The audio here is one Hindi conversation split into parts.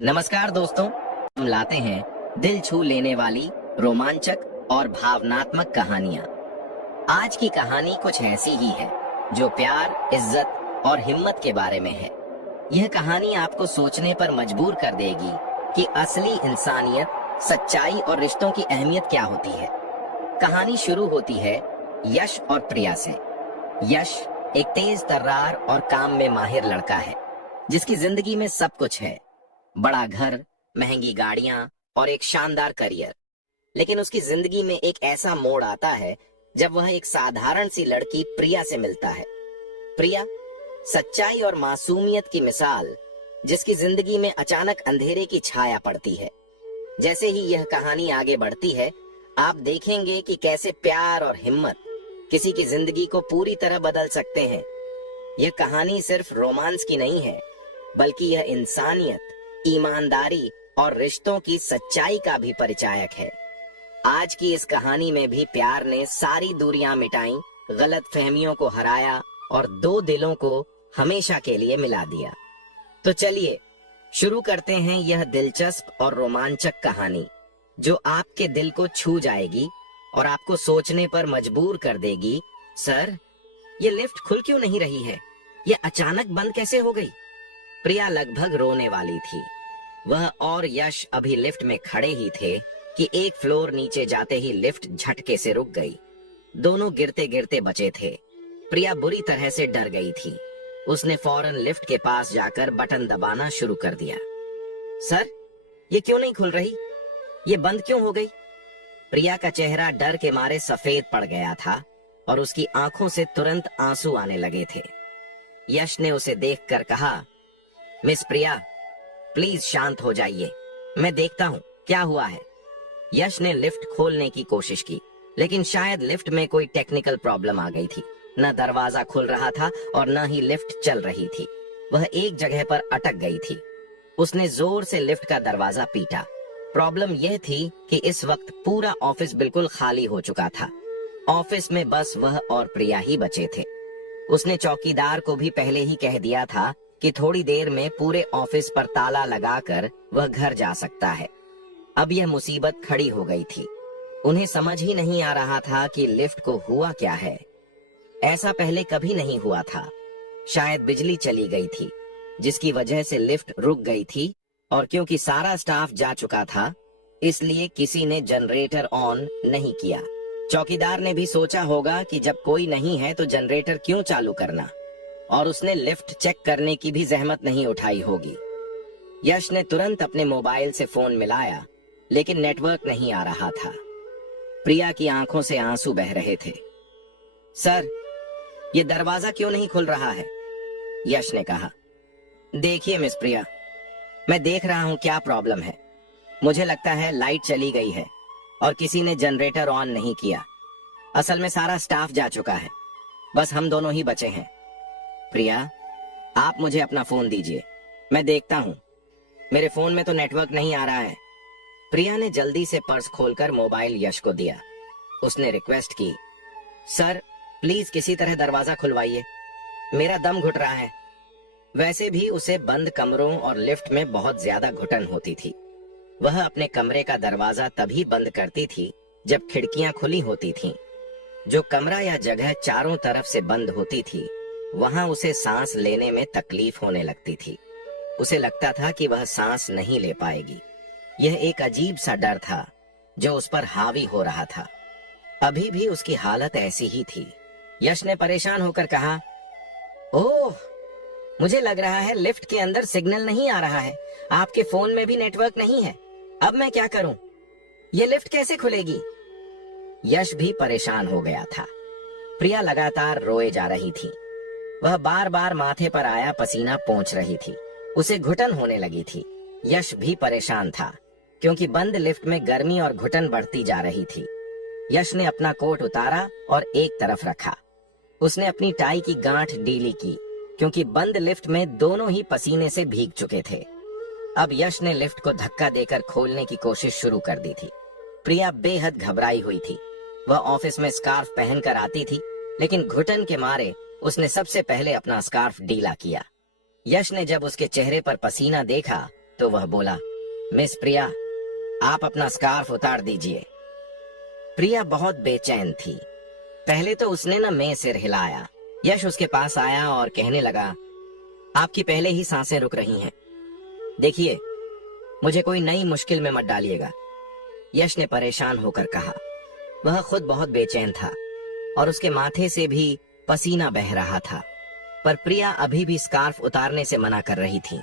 नमस्कार दोस्तों, हम लाते हैं दिल छू लेने वाली रोमांचक और भावनात्मक कहानियां। आज की कहानी कुछ ऐसी ही है जो प्यार, इज्जत और हिम्मत के बारे में है। यह कहानी आपको सोचने पर मजबूर कर देगी कि असली इंसानियत, सच्चाई और रिश्तों की अहमियत क्या होती है। कहानी शुरू होती है यश और प्रिया से। यश एक तेज तर्रार और काम में माहिर लड़का है जिसकी जिंदगी में सब कुछ है, बड़ा घर, महंगी गाड़ियां और एक शानदार करियर। लेकिन उसकी जिंदगी में एक ऐसा मोड़ आता है जब वह एक साधारण सी लड़की प्रिया से मिलता है। प्रिया सच्चाई और मासूमियत की मिसाल, जिसकी जिंदगी में अचानक अंधेरे की छाया पड़ती है। जैसे ही यह कहानी आगे बढ़ती है, आप देखेंगे कि कैसे प्यार और हिम्मत किसी की जिंदगी को पूरी तरह बदल सकते हैं। यह कहानी सिर्फ रोमांस की नहीं है, बल्कि यह इंसानियत, ईमानदारी और रिश्तों की सच्चाई का भी परिचायक है। आज की इस कहानी में भी प्यार ने सारी दूरियां मिटाई, गलत फहमियों को हराया और दो दिलों को हमेशा के लिए मिला दिया। तो चलिए शुरू करते हैं यह दिलचस्प और रोमांचक कहानी, जो आपके दिल को छू जाएगी और आपको सोचने पर मजबूर कर देगी। सर, ये लिफ्ट खुल क्यों नहीं रही है? ये अचानक बंद कैसे हो गई? प्रिया लगभग रोने वाली थी। वह और यश अभी लिफ्ट में खड़े ही थे कि एक फ्लोर नीचे जाते ही लिफ्ट झटके से रुक गई। दोनों गिरते गिरते बचे थे। प्रिया बुरी तरह से डर गई थी। उसने फौरन लिफ्ट के पास जाकर बटन दबाना शुरू कर दिया। सर, ये क्यों नहीं खुल रही? ये बंद क्यों हो गई? प्रिया का चेहरा डर के मारे सफेद पड़ गया था और उसकी आंखों से तुरंत आंसू आने लगे थे। यश ने उसे देखकर कहा, मिस प्रिया, प्लीज शांत हो जाइए, मैं देखता हूँ क्या हुआ है। यश ने लिफ्ट खोलने की कोशिश की, लेकिन शायद लिफ्ट में कोई टेक्निकल प्रॉब्लम आ गई थी। न दरवाजा खुल रहा था और न ही लिफ्ट चल रही थी। वह एक जगह पर अटक गई थी। उसने जोर से लिफ्ट का दरवाजा पीटा। प्रॉब्लम यह थी कि इस वक्त पूरा ऑफिस बिल्कुल खाली हो चुका था। ऑफिस में बस वह और प्रिया ही बचे थे। उसने चौकीदार को भी पहले ही कह दिया था कि थोड़ी देर में पूरे ऑफिस पर ताला लगाकर वह घर जा सकता है। अब यह मुसीबत खड़ी हो गई थी। उन्हें समझ ही नहीं आ रहा था कि लिफ्ट को हुआ क्या है। ऐसा पहले कभी नहीं हुआ था। शायद बिजली चली गई थी, जिसकी वजह से लिफ्ट रुक गई थी, और क्योंकि सारा स्टाफ जा चुका था, इसलिए किसी ने जनरेटर ऑन नहीं किया। चौकीदार ने भी सोचा होगा कि जब कोई नहीं है तो जनरेटर क्यों चालू करना, और उसने लिफ्ट चेक करने की भी जहमत नहीं उठाई होगी। यश ने तुरंत अपने मोबाइल से फोन मिलाया, लेकिन नेटवर्क नहीं आ रहा था। प्रिया की आंखों से आंसू बह रहे थे। सर, ये दरवाजा क्यों नहीं खुल रहा है? यश ने कहा। देखिए मिस प्रिया, मैं देख रहा हूं क्या प्रॉब्लम है। मुझे लगता है लाइट चली गई है और किसी ने जनरेटर ऑन नहीं किया। असल में सारा स्टाफ जा चुका है, बस हम दोनों ही बचे हैं। प्रिया, आप मुझे अपना फोन दीजिए, मैं देखता हूं। मेरे फोन में तो नेटवर्क नहीं आ रहा है। प्रिया ने जल्दी से पर्स खोलकर मोबाइल यश को दिया। उसने रिक्वेस्ट की, सर प्लीज किसी तरह दरवाजा खुलवाइए, मेरा दम घुट रहा है। वैसे भी उसे बंद कमरों और लिफ्ट में बहुत ज्यादा घुटन होती थी। वह अपने कमरे का दरवाजा तभी बंद करती थी जब खिड़कियां खुली होती थीं। जो कमरा या जगह चारों तरफ से बंद होती थी, वहां उसे सांस लेने में तकलीफ होने लगती थी। उसे लगता था कि वह सांस नहीं ले पाएगी। यह एक अजीब सा डर था जो उस पर हावी हो रहा था। अभी भी उसकी हालत ऐसी ही थी। यश ने परेशान होकर कहा, ओह, मुझे लग रहा है लिफ्ट के अंदर सिग्नल नहीं आ रहा है। आपके फोन में भी नेटवर्क नहीं है। अब मैं क्या करूं? ये लिफ्ट कैसे खुलेगी? यश भी परेशान हो गया था। प्रिया लगातार रोए जा रही थी। वह बार बार माथे पर आया पसीना पोंछ रही थी। उसे घुटन होने लगी थी। यश भी परेशान था, क्योंकि बंद लिफ्ट में गर्मी और घुटन बढ़ती जा रही थी। यश ने अपना कोट उतारा और एक तरफ रखा। उसने अपनी टाई की गांठ ढीली की, क्योंकि बंद लिफ्ट में दोनों ही पसीने से भीग चुके थे। अब यश ने लिफ्ट को धक्का देकर खोलने की कोशिश शुरू कर दी थी। प्रिया बेहद घबराई हुई थी। वह ऑफिस में स्कार्फ पहनकर आती थी, लेकिन घुटन के मारे उसने सबसे पहले अपना स्कार्फ ढीला किया। यश ने जब उसके चेहरे पर पसीना देखा तो वह बोला, मिस प्रिया, आप अपना स्कार्फ उतार दीजिए। प्रिया बहुत बेचैन थी। पहले तो उसने न में सिर हिलाया। यश उसके पास आया और कहने लगा, आपकी पहले ही सांसें रुक रही हैं। देखिए, मुझे कोई नई मुश्किल में मत डालिएगा। यश ने परेशान होकर कहा। वह खुद बहुत बेचैन था और उसके माथे से भी पसीना बह रहा था, पर प्रिया अभी भी स्कार्फ उतारने से मना कर रही थी।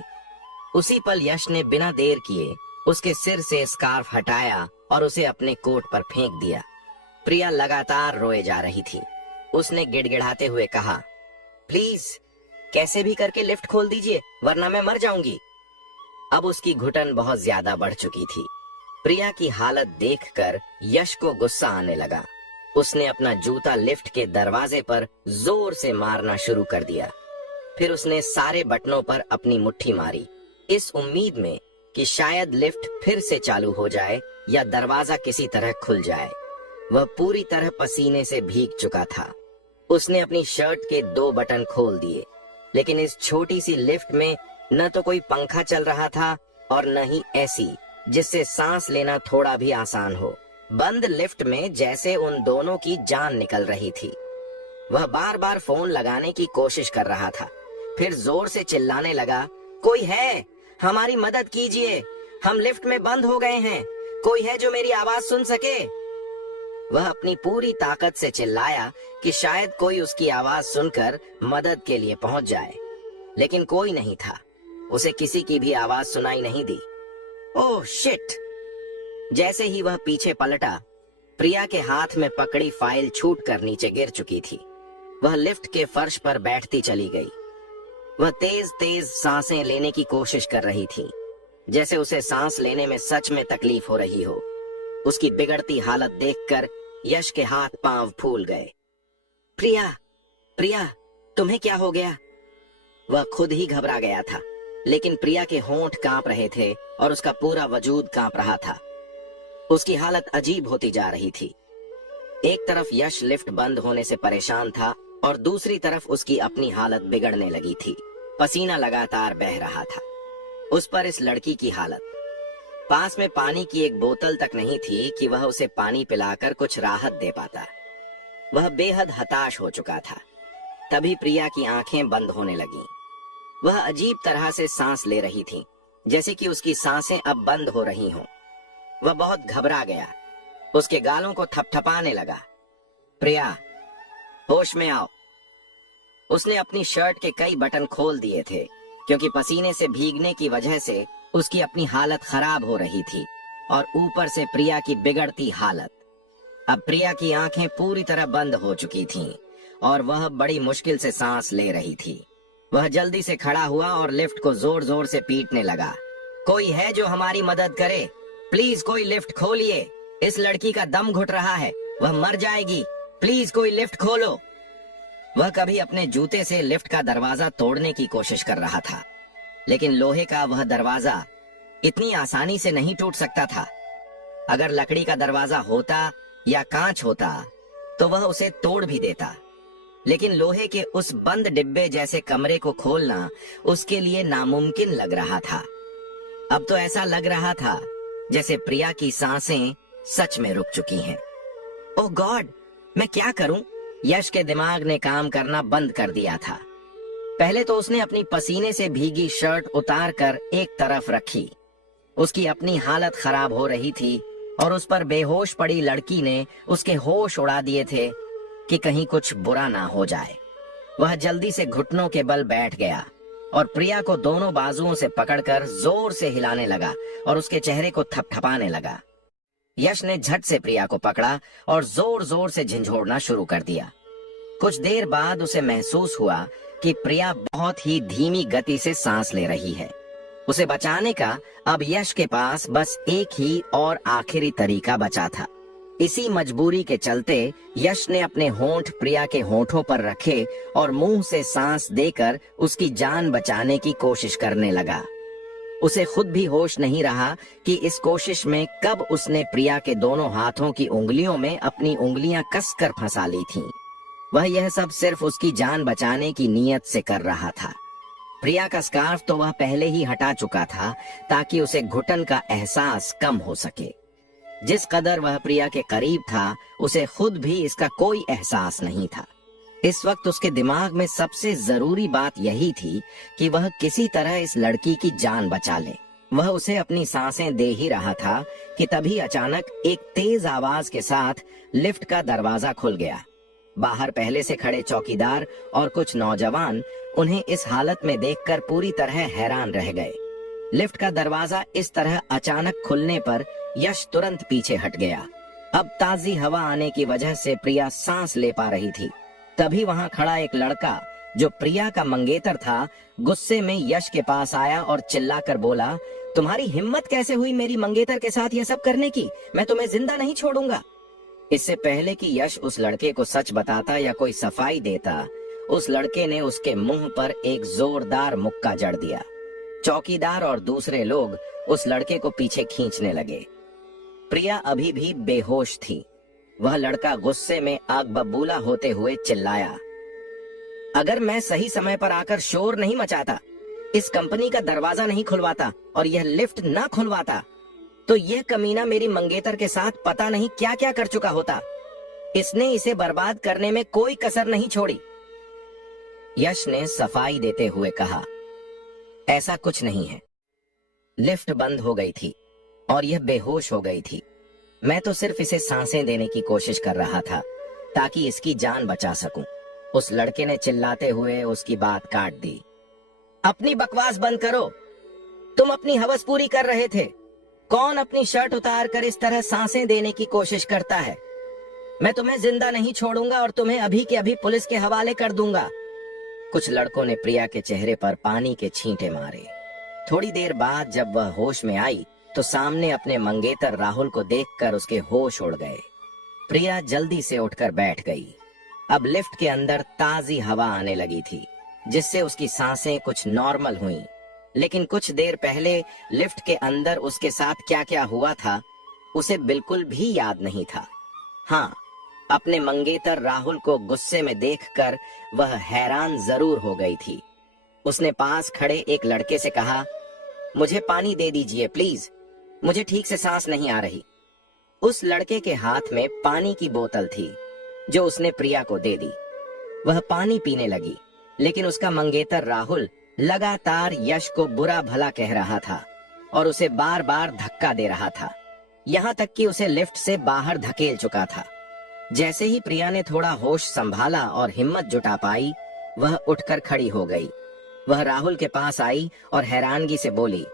उसी पल यश ने बिना देर किए उसके सिर से स्कार्फ हटाया और उसे अपने कोट पर फेंक दिया। प्रिया लगातार रोए जा रही थी। उसने गिड़गिड़ाते हुए कहा, प्लीज कैसे भी करके लिफ्ट खोल दीजिए, वरना मैं मर जाऊंगी। अब उसकी घुटन बहुत ज्यादा बढ़ चुकी थी। प्रिया की हालत देखकर यश को गुस्सा आने लगा। उसने अपना जूता लिफ्ट के दरवाजे पर जोर से मारना शुरू कर दिया। फिर उसने सारे बटनों पर अपनी मुट्ठी मारी, इस उम्मीद में कि शायद लिफ्ट फिर से चालू हो जाए या दरवाजा किसी तरह खुल जाए। वह पूरी तरह पसीने से भीग चुका था। उसने अपनी शर्ट के 2 बटन खोल दिए, लेकिन इस छोटी सी लिफ्ट में न तो कोई पंखा चल रहा था और न ही एसी जिससे सांस लेना थोड़ा भी आसान हो। बंद लिफ्ट में जैसे उन दोनों की जान निकल रही थी। वह बार बार फोन लगाने की कोशिश कर रहा था। फिर जोर से चिल्लाने लगा, कोई है, हमारी मदद कीजिए, हम लिफ्ट में बंद हो गए हैं, कोई है जो मेरी आवाज सुन सके। वह अपनी पूरी ताकत से चिल्लाया कि शायद कोई उसकी आवाज सुनकर मदद के लिए पहुंच जाए, लेकिन कोई नहीं था। उसे किसी की भी आवाज सुनाई नहीं दी। Oh shit! जैसे ही वह पीछे पलटा, प्रिया के हाथ में पकड़ी फाइल छूटकर नीचे गिर चुकी थी। वह लिफ्ट के फर्श पर बैठती चली गई। वह तेज तेज सांसें लेने की कोशिश कर रही थी, जैसे उसे सांस लेने में सच में तकलीफ हो रही हो। उसकी बिगड़ती हालत देखकर यश के हाथ पांव फूल गए। प्रिया, प्रिया, तुम्हें क्या हो गया? वह खुद ही घबरा गया था, लेकिन प्रिया के होंठ कांप रहे थे और उसका पूरा वजूद कांप रहा था। उसकी हालत अजीब होती जा रही थी। एक तरफ यश लिफ्ट बंद होने से परेशान था और दूसरी तरफ उसकी अपनी हालत बिगड़ने लगी थी। पसीना लगातार बह रहा था। उस पर इस लड़की की हालत। पास में पानी की एक बोतल तक नहीं थी कि वह उसे पानी पिलाकर कुछ राहत दे पाता। वह बेहद हताश हो चुका था। तभी प्रिया की आंखें बंद होने लगीं। वह अजीब तरह से सांस ले रही थी, जैसे कि उसकी सांसें अब बंद हो रही हों। वह बहुत घबरा गया। उसके गालों को थपथपाने लगा। प्रिया, होश में आओ। उसने अपनी शर्ट के कई बटन खोल दिए थे, क्योंकि पसीने से भीगने की वजह से उसकी अपनी हालत खराब हो रही थी और ऊपर से प्रिया की बिगड़ती हालत। अब प्रिया की आंखें पूरी तरह बंद हो चुकी थीं और वह बड़ी मुश्किल से सांस ले रही थी। वह जल्दी से खड़ा हुआ और लिफ्ट को जोर जोर से पीटने लगा। कोई है जो हमारी मदद करे? प्लीज कोई लिफ्ट खोलिए। इस लड़की का दम घुट रहा है, वह मर जाएगी। प्लीज कोई लिफ्ट खोलो। वह कभी अपने जूते से लिफ्ट का दरवाजा तोड़ने की कोशिश कर रहा था, लेकिन लोहे का वह दरवाजा इतनी आसानी से नहीं टूट सकता था। अगर लकड़ी का दरवाजा होता या कांच होता तो वह उसे तोड़ भी देता, लेकिन लोहे के उस बंद डिब्बे जैसे कमरे को खोलना उसके लिए नामुमकिन लग रहा था। अब तो ऐसा लग रहा था जैसे प्रिया की सांसें सच में रुक चुकी हैं। ओह गॉड, मैं क्या करूं? यश के दिमाग ने काम करना बंद कर दिया था। पहले तो उसने अपनी पसीने से भीगी शर्ट उतार कर एक तरफ रखी। उसकी अपनी हालत खराब हो रही थी और उस पर बेहोश पड़ी लड़की ने उसके होश उड़ा दिए थे कि कहीं कुछ बुरा ना हो जाए। वह जल्दी से घुटनों के बल बैठ गया और प्रिया को दोनों बाजुओं से पकड़कर जोर से हिलाने लगा और उसके चेहरे को थपथपाने लगा। यश ने झट से प्रिया को पकड़ा और जोर जोर से झंझोड़ना शुरू कर दिया। कुछ देर बाद उसे महसूस हुआ कि प्रिया बहुत ही धीमी गति से सांस ले रही है। उसे बचाने का अब यश के पास बस एक ही और आखिरी तरीका बचा था। इसी मजबूरी के चलते यश ने अपने होंठ प्रिया के होंठों पर रखे और मुंह से सांस देकर उसकी जान बचाने की कोशिश करने लगा। उसे खुद भी होश नहीं रहा कि इस कोशिश में कब उसने प्रिया के दोनों हाथों की उंगलियों में अपनी उंगलियां कसकर फंसा ली थीं। वह यह सब सिर्फ उसकी जान बचाने की नीयत से कर रहा था। प्रिया का स्कार्फ तो वह पहले ही हटा चुका था ताकि उसे घुटन का एहसास कम हो सके। जिस कदर वह प्रिया के करीब था उसे खुद भी इसका कोई एहसास नहीं था। इस वक्त उसके दिमाग में सबसे जरूरी बात यही थी कि वह किसी तरह इस लड़की की जान बचा ले। वह उसे अपनी सांसें दे ही रहा था कि तभी अचानक एक तेज आवाज के साथ लिफ्ट का दरवाजा खुल गया। बाहर पहले से खड़े चौकीदार और कुछ नौजवान उन्हें इस हालत में देखकर पूरी तरह हैरान रह गए। लिफ्ट का दरवाजा इस तरह अचानक खुलने पर यश तुरंत पीछे हट गया। अब ताजी हवा आने की वजह से प्रिया सांस ले पा रही थी। तभी वहां खड़ा एक लड़का जो प्रिया का मंगेतर था गुस्से में यश के पास आया और चिल्लाकर बोला, तुम्हारी हिम्मत कैसे हुई मेरी मंगेतर के साथ यह सब करने की? मैं तुम्हें जिंदा नहीं छोड़ूंगा। इससे पहले कि यश उस लड़के को सच बताता या कोई सफाई देता, उस लड़के ने उसके मुंह पर एक जोरदार मुक्का जड़ दिया। चौकीदार और दूसरे लोग उस लड़के को पीछे खींचने लगे। प्रिया अभी भी बेहोश थी। वह लड़का गुस्से में आग बबूला होते हुए चिल्लाया, अगर मैं सही समय पर आकर शोर नहीं मचाता, इस कंपनी का दरवाजा नहीं खुलवाता और यह लिफ्ट ना खुलवाता, तो यह कमीना मेरी मंगेतर के साथ पता नहीं क्या क्या कर चुका होता। इसने इसे बर्बाद करने में कोई कसर नहीं छोड़ी। यश ने सफाई देते हुए कहा, ऐसा कुछ नहीं है। लिफ्ट बंद हो गई थी और यह बेहोश हो गई थी। मैं तो सिर्फ इसे सांसें देने की कोशिश कर रहा था ताकि इसकी जान बचा सकूं। उस लड़के ने चिल्लाते हुए उसकी बात काट दी। अपनी बकवास बंद करो, तुम अपनी हवस पूरी कर रहे थे। कौन अपनी शर्ट उतार कर इस तरह सांसें देने की कोशिश करता है? मैं तुम्हें जिंदा नहीं छोड़ूंगा और तुम्हें अभी के अभी पुलिस के हवाले कर दूंगा। कुछ लड़कों ने प्रिया के चेहरे पर पानी के छींटे मारे। थोड़ी देर बाद जब वह होश में आई तो सामने अपने मंगेतर राहुल को देखकर उसके होश उड़ गए। प्रिया जल्दी से उठकर बैठ गई। अब लिफ्ट के अंदर ताजी हवा आने लगी थी जिससे उसकी सांसें कुछ नॉर्मल हुईं। लेकिन कुछ देर पहले लिफ्ट के अंदर उसके साथ क्या क्या हुआ था उसे बिल्कुल भी याद नहीं था। हाँ, अपने मंगेतर राहुल को गुस्से में देखकर वह हैरान जरूर हो गई थी। उसने पास खड़े एक लड़के से कहा, मुझे पानी दे दीजिए प्लीज, मुझे ठीक से सांस नहीं आ रही। उस लड़के के हाथ में पानी की बोतल थी जो उसने प्रिया को दे दी। वह पानी पीने लगी, लेकिन उसका मंगेतर राहुल लगातार यश को बुरा भला कह रहा था और उसे बार बार धक्का दे रहा था, यहाँ तक कि उसे लिफ्ट से बाहर धकेल चुका था। जैसे ही प्रिया ने थोड़ा होश संभाला और हिम्मत जुटा पाई, वह उठकर खड़ी हो गई। वह राहुल के पास आई और हैरानगी से बोली,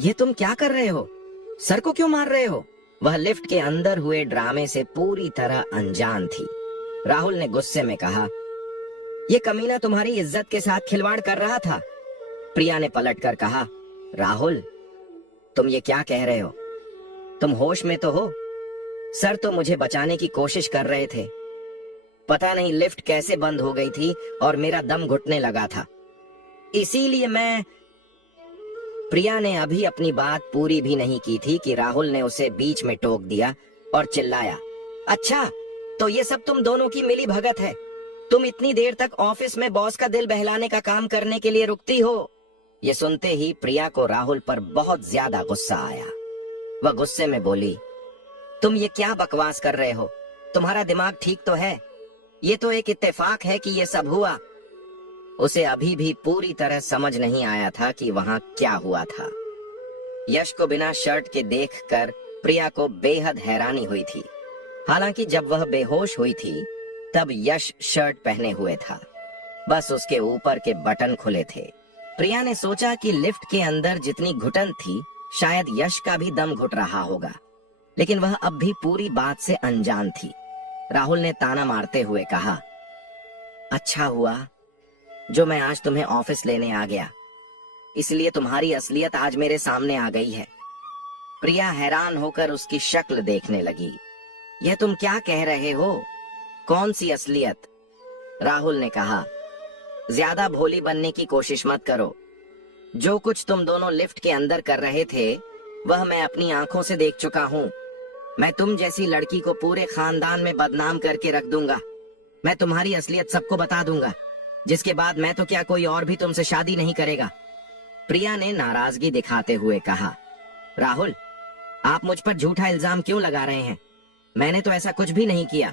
ये तुम क्या कर रहे हो? सर को क्यों मार रहे हो? वह लिफ्ट के अंदर हुए ड्रामे से पूरी तरह अनजान थी। राहुल ने गुस्से में कहा, ये कमीना तुम्हारी इज्जत के साथ खिलवाड़ कर रहा था। प्रिया ने पलटकर कहा, राहुल, तुम ये क्या कह रहे हो? तुम होश में तो हो? सर तो मुझे बचाने की कोशिश कर रहे थे। पता नहीं लिफ्ट कैसे बंद हो गई थी और मेरा दम घुटने लगा था, इसीलिए मैं। प्रिया ने अभी अपनी बात पूरी भी नहीं की थी कि राहुल ने उसे बीच में टोक दिया और चिल्लाया, अच्छा, तो ये सब तुम दोनों की मिली भगत है? तुम इतनी देर तक ऑफिस में बॉस का दिल बहलाने का काम करने के लिए रुकती हो? ये सुनते ही प्रिया को राहुल पर बहुत ज्यादा गुस्सा आया। वह गुस्से में बोली, तुम ये क्या बकवास कर रहे हो? तुम्हारा दिमाग ठीक तो है? ये तो एक इत्तेफाक है कि ये सब हुआ। उसे अभी भी पूरी तरह समझ नहीं आया था कि वहां क्या हुआ था। यश को बिना शर्ट के देखकर प्रिया को बेहद हैरानी हुई थी। हालांकि जब वह बेहोश हुई थी तब यश शर्ट पहने हुए था, बस उसके ऊपर के बटन खुले थे। प्रिया ने सोचा कि लिफ्ट के अंदर जितनी घुटन थी शायद यश का भी दम घुट रहा होगा, लेकिन वह अब भी पूरी बात से अनजान थी। राहुल ने ताना मारते हुए कहा, अच्छा हुआ जो मैं आज तुम्हें ऑफिस लेने आ गया, इसलिए तुम्हारी असलियत आज मेरे सामने आ गई है। प्रिया हैरान होकर उसकी शक्ल देखने लगी। यह तुम क्या कह रहे हो? कौन सी असलियत? राहुल ने कहा, ज्यादा भोली बनने की कोशिश मत करो। जो कुछ तुम दोनों लिफ्ट के अंदर कर रहे थे वह मैं अपनी आंखों से देख चुका हूँ। मैं तुम जैसी लड़की को पूरे खानदान में बदनाम करके रख दूंगा। मैं तुम्हारी असलियत सबको बता दूंगा। जिसके बाद मैं तो क्या कोई और भी तुमसे शादी नहीं करेगा। प्रिया ने नाराजगी दिखाते हुए कहा। राहुल, आप मुझ पर झूठा इल्जाम क्यों लगा रहे हैं? मैंने तो ऐसा कुछ भी नहीं किया।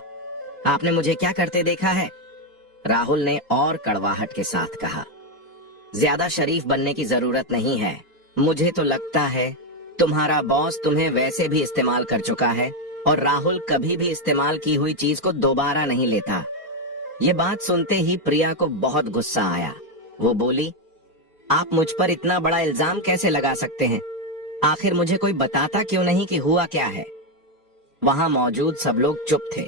आपने मुझे क्या करते देखा है? राहुल ने और कड़वाहट के साथ कहा। ज्यादा शरीफ बनने की जरूरत नहीं है। मुझे तो लगता है तुम्हारा बॉस तुम्हें वैसे भी इस्तेमाल कर चुका है और राहुल कभी भी इस्तेमाल की हुई चीज को दोबारा नहीं लेता। ये बात सुनते ही प्रिया को बहुत गुस्सा आया। वो बोली, आप मुझ पर इतना बड़ा इल्जाम कैसे लगा सकते हैं? आखिर मुझे कोई बताता क्यों नहीं कि हुआ क्या है? वहां मौजूद सब लोग चुप थे।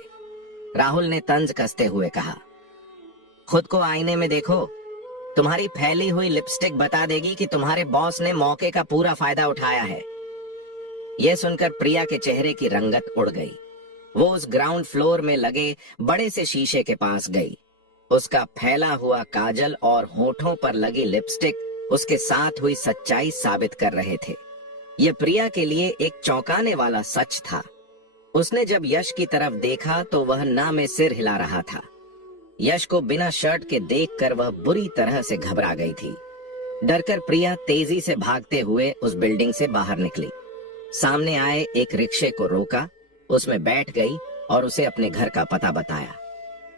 राहुल ने तंज कसते हुए कहा, खुद को आईने में देखो। तुम्हारी फैली हुई लिपस्टिक बता देगी कि तुम्हारे बॉस ने मौके का पूरा फायदा उठाया है। यह सुनकर प्रिया के चेहरे की रंगत उड़ गई। वो उस ग्राउंड फ्लोर में लगे बड़े से शीशे के पास गई। उसका फैला हुआ काजल और होठों पर लगी लिपस्टिक उसके साथ हुई सच्चाई साबित कर रहे थे। यह प्रिया के लिए एक चौंकाने वाला सच था। उसने जब यश की तरफ देखा तो वह ना में सिर हिला रहा था। यश को बिना शर्ट के देखकर वह बुरी तरह से घबरा गई थी। डरकर प्रिया तेजी से भागते हुए उस बिल्डिंग से बाहर निकली। सामने आए एक रिक्शे को रोका, उसमें बैठ गई और उसे अपने घर का पता बताया।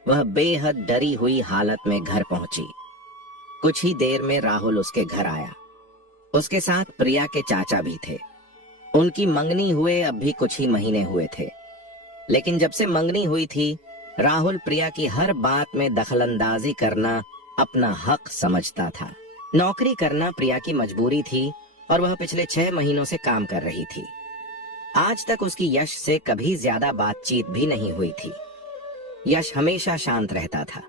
वह बेहद डरी हुई हालत में घर पहुंची। कुछ ही देर में राहुल उसके घर आया। उसके साथ प्रिया के चाचा भी थे। उनकी मंगनी हुए अब भी कुछ ही महीने हुए थे, लेकिन जब से मंगनी हुई थी राहुल प्रिया की हर बात में दखलंदाजी करना अपना हक समझता था। नौकरी करना प्रिया की मजबूरी थी और वह पिछले 6 महीनों से काम कर रही थी। आज तक उसकी यश से कभी ज्यादा बातचीत भी नहीं हुई थी। यश हमेशा शांत रहता था।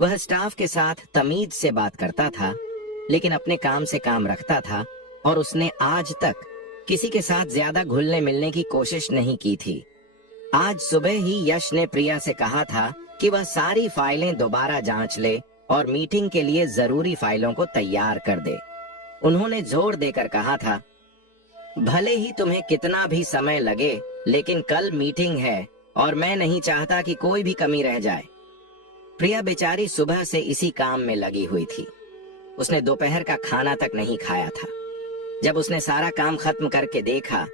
वह स्टाफ के साथ तमीज से बात करता था, लेकिन अपने काम से काम रखता था और उसने आज तक किसी के साथ ज्यादा घुलने मिलने की कोशिश नहीं की थी। आज सुबह ही यश ने प्रिया से कहा था कि वह सारी फाइलें दोबारा जांच ले और मीटिंग के लिए जरूरी फाइलों को तैयार कर दे। उन्होंने जोर देकर कहा था, भले ही तुम्हें कितना भी समय लगे, लेकिन कल मीटिंग है और मैं नहीं चाहता कि कोई भी कमी रह जाए। प्रिया बेचारी सुबह से इसी काम में लगी हुई थी। उसने दोपहर का खाना तक नहीं खाया था। जब उसने सारा काम खत्म करके देखा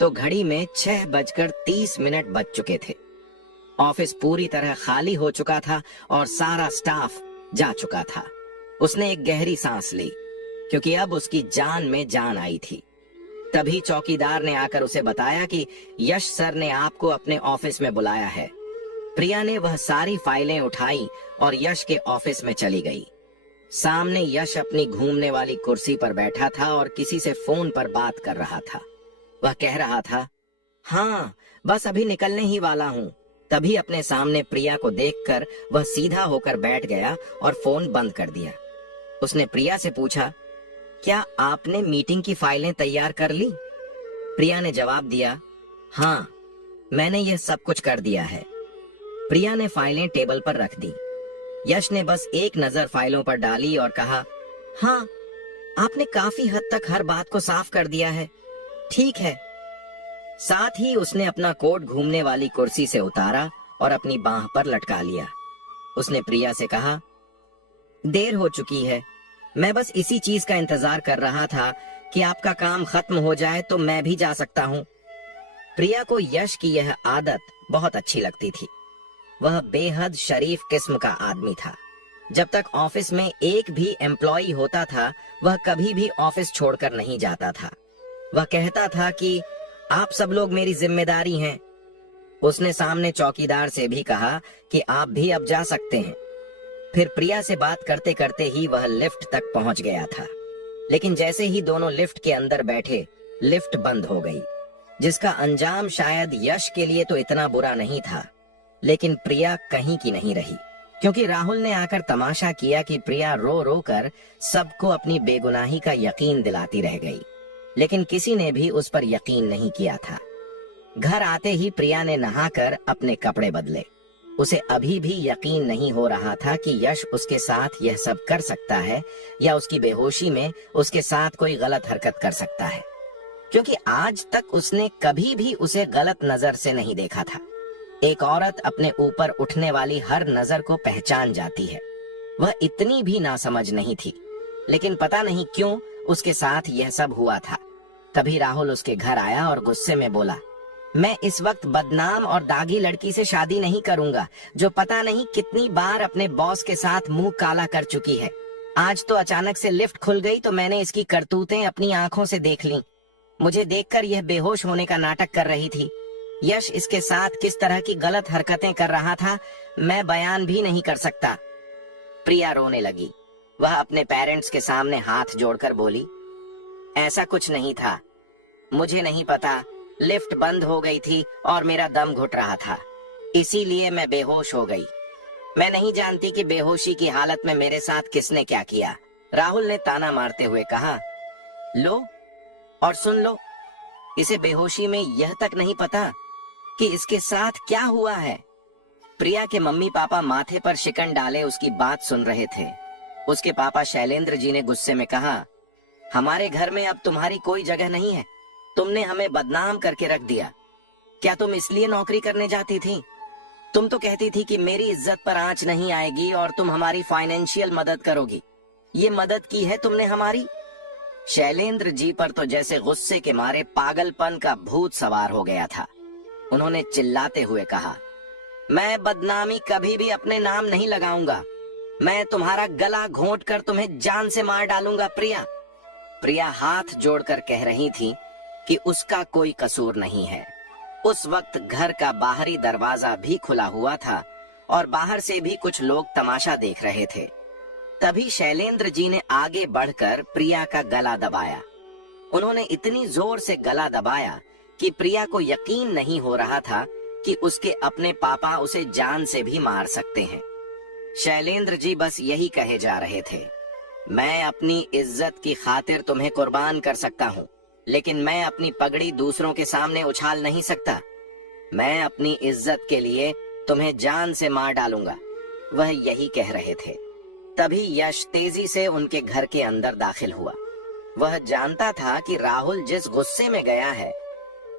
तो घड़ी में 6:30 बज चुके थे। ऑफिस पूरी तरह खाली हो चुका था और सारा स्टाफ जा चुका था। उसने एक गहरी सांस ली, क्योंकि अब उसकी जान में जान आई थी। तभी चौकीदार ने आकर उसे बताया कि यश सर ने आपको अपने ऑफिस में बुलाया है। प्रिया ने वह सारी फाइलें उठाई और यश के ऑफिस में चली गई। सामने यश अपनी घूमने वाली कुर्सी पर बैठा था और किसी से फोन पर बात कर रहा था। वह कह रहा था, हाँ बस अभी निकलने ही वाला हूँ। तभी अपने सामने प्रिया को देखकर वह सीधा होकर बैठ गया और फोन बंद कर दिया। उसने प्रिया से पूछा, क्या आपने मीटिंग की फाइलें तैयार कर ली? प्रिया ने जवाब दिया, हाँ मैंने यह सब कुछ कर दिया है। प्रिया ने फाइलें टेबल पर रख दी। यश ने बस एक नजर फाइलों पर डाली और कहा, हाँ आपने काफी हद तक हर बात को साफ कर दिया है, ठीक है। साथ ही उसने अपना कोट घूमने वाली कुर्सी से उतारा और अपनी बांह पर लटका लिया। उसने प्रिया से कहा, देर हो चुकी है, मैं बस इसी चीज का इंतजार कर रहा था कि आपका काम खत्म हो जाए तो मैं भी जा सकता हूँ। प्रिया को यश की यह आदत बहुत अच्छी लगती थी। वह बेहद शरीफ किस्म का आदमी था। जब तक ऑफिस में एक भी एम्प्लॉई होता था, वह कभी भी ऑफिस छोड़कर नहीं जाता था। वह कहता था कि आप सब लोग मेरी जिम्मेदारी हैं। उसने सामने चौकीदार से भी कहा कि आप भी अब जा सकते हैं। फिर प्रिया से बात करते करते ही वह लिफ्ट तक पहुंच गया था, लेकिन जैसे ही दोनों लिफ्ट के अंदर बैठे, लिफ्ट बंद हो गई, जिसका अंजाम शायद यश के लिए तो इतना बुरा नहीं था, लेकिन प्रिया कहीं की नहीं रही, क्योंकि राहुल ने आकर तमाशा किया कि प्रिया रो रो कर सबको अपनी बेगुनाही का यकीन दिलाती रह गई, लेकिन किसी ने भी उस पर यकीन नहीं किया था। घर आते ही प्रिया ने नहाकर अपने कपड़े बदले। उसे अभी भी यकीन नहीं हो रहा था कि यश उसके साथ यह सब कर सकता है या उसकी बेहोशी में उसके साथ कोई गलत हरकत कर सकता है, क्योंकि आज तक उसने कभी भी उसे गलत नजर से नहीं देखा था। एक औरत अपने ऊपर उठने वाली हर नजर को पहचान जाती है। वह इतनी भी नासमझ नहीं थी, लेकिन पता नहीं क्यों उसके साथ यह सब हुआ था। तभी राहुल उसके घर आया और गुस्से में बोला, मैं इस वक्त बदनाम और दागी लड़की से शादी नहीं करूंगा, जो पता नहीं कितनी बार अपने बॉस के साथ मुंह काला कर चुकी है। आज तो अचानक से लिफ्ट खुल गई तो मैंने इसकी करतूतें अपनी आंखों से देख लीं। मुझे देखकर यह बेहोश होने का नाटक कर रही थी। यश इसके साथ किस तरह की गलत हरकतें कर रहा था, मैं बयान भी नहीं कर सकता। प्रिया रोने लगी। वह अपने पेरेंट्स के सामने हाथ जोड़कर बोली, ऐसा कुछ नहीं था, मुझे नहीं पता, लिफ्ट बंद हो गई थी और मेरा दम घुट रहा था, इसीलिए मैं बेहोश हो गई। मैं नहीं जानती कि बेहोशी की हालत में मेरे साथ किसने क्या किया। राहुल ने ताना मारते हुए कहा, लो और सुन लो, इसे बेहोशी में यह तक नहीं पता कि इसके साथ क्या हुआ है। प्रिया के मम्मी पापा माथे पर शिकन डाले उसकी बात सुन रहे थे। उसके पापा शैलेंद्र जी ने गुस्से में कहा, हमारे घर में अब तुम्हारी कोई जगह नहीं है, तुमने हमें बदनाम करके रख दिया। क्या तुम इसलिए नौकरी करने जाती थी? तुम तो कहती थी कि मेरी इज्जत पर आंच नहीं आएगी और तुम हमारी फाइनेंशियल मदद करोगी। ये मदद की है तुमने हमारी? शैलेंद्र जी पर तो जैसे गुस्से के मारे पागलपन का भूत सवार हो गया था। उन्होंने चिल्लाते हुए कहा, मैं बदनामी कभी भी अपने नाम नहीं लगाऊंगा। मैं तुम्हारा गला घोंट कर तुम्हें जान से मार डालूंगा। प्रिया हाथ जोड़कर कह रही थी कि उसका कोई कसूर नहीं है। उस वक्त घर का बाहरी दरवाजा भी खुला हुआ था और बाहर से भी कुछ लोग तमाशा देख रहे थे। तभी शैलेंद्र जी ने आगे बढ़कर प्रिया का गला दबाया। उन्होंने इतनी जोर से गला दबाया कि प्रिया को यकीन नहीं हो रहा था कि उसके अपने पापा उसे जान से भी मार सकते हैं। शैलेंद्र जी बस यही कहे जा रहे थे, मैं अपनी इज्जत की खातिर तुम्हें कुर्बान कर सकता हूँ, लेकिन मैं अपनी पगड़ी दूसरों के सामने उछाल नहीं सकता। मैं अपनी इज्जत के लिए तुम्हें जान से मार डालूंगा। वह यही कह रहे थे। तभी यश तेजी से उनके घर के अंदर दाखिल हुआ। वह जानता था कि राहुल जिस गुस्से में गया है,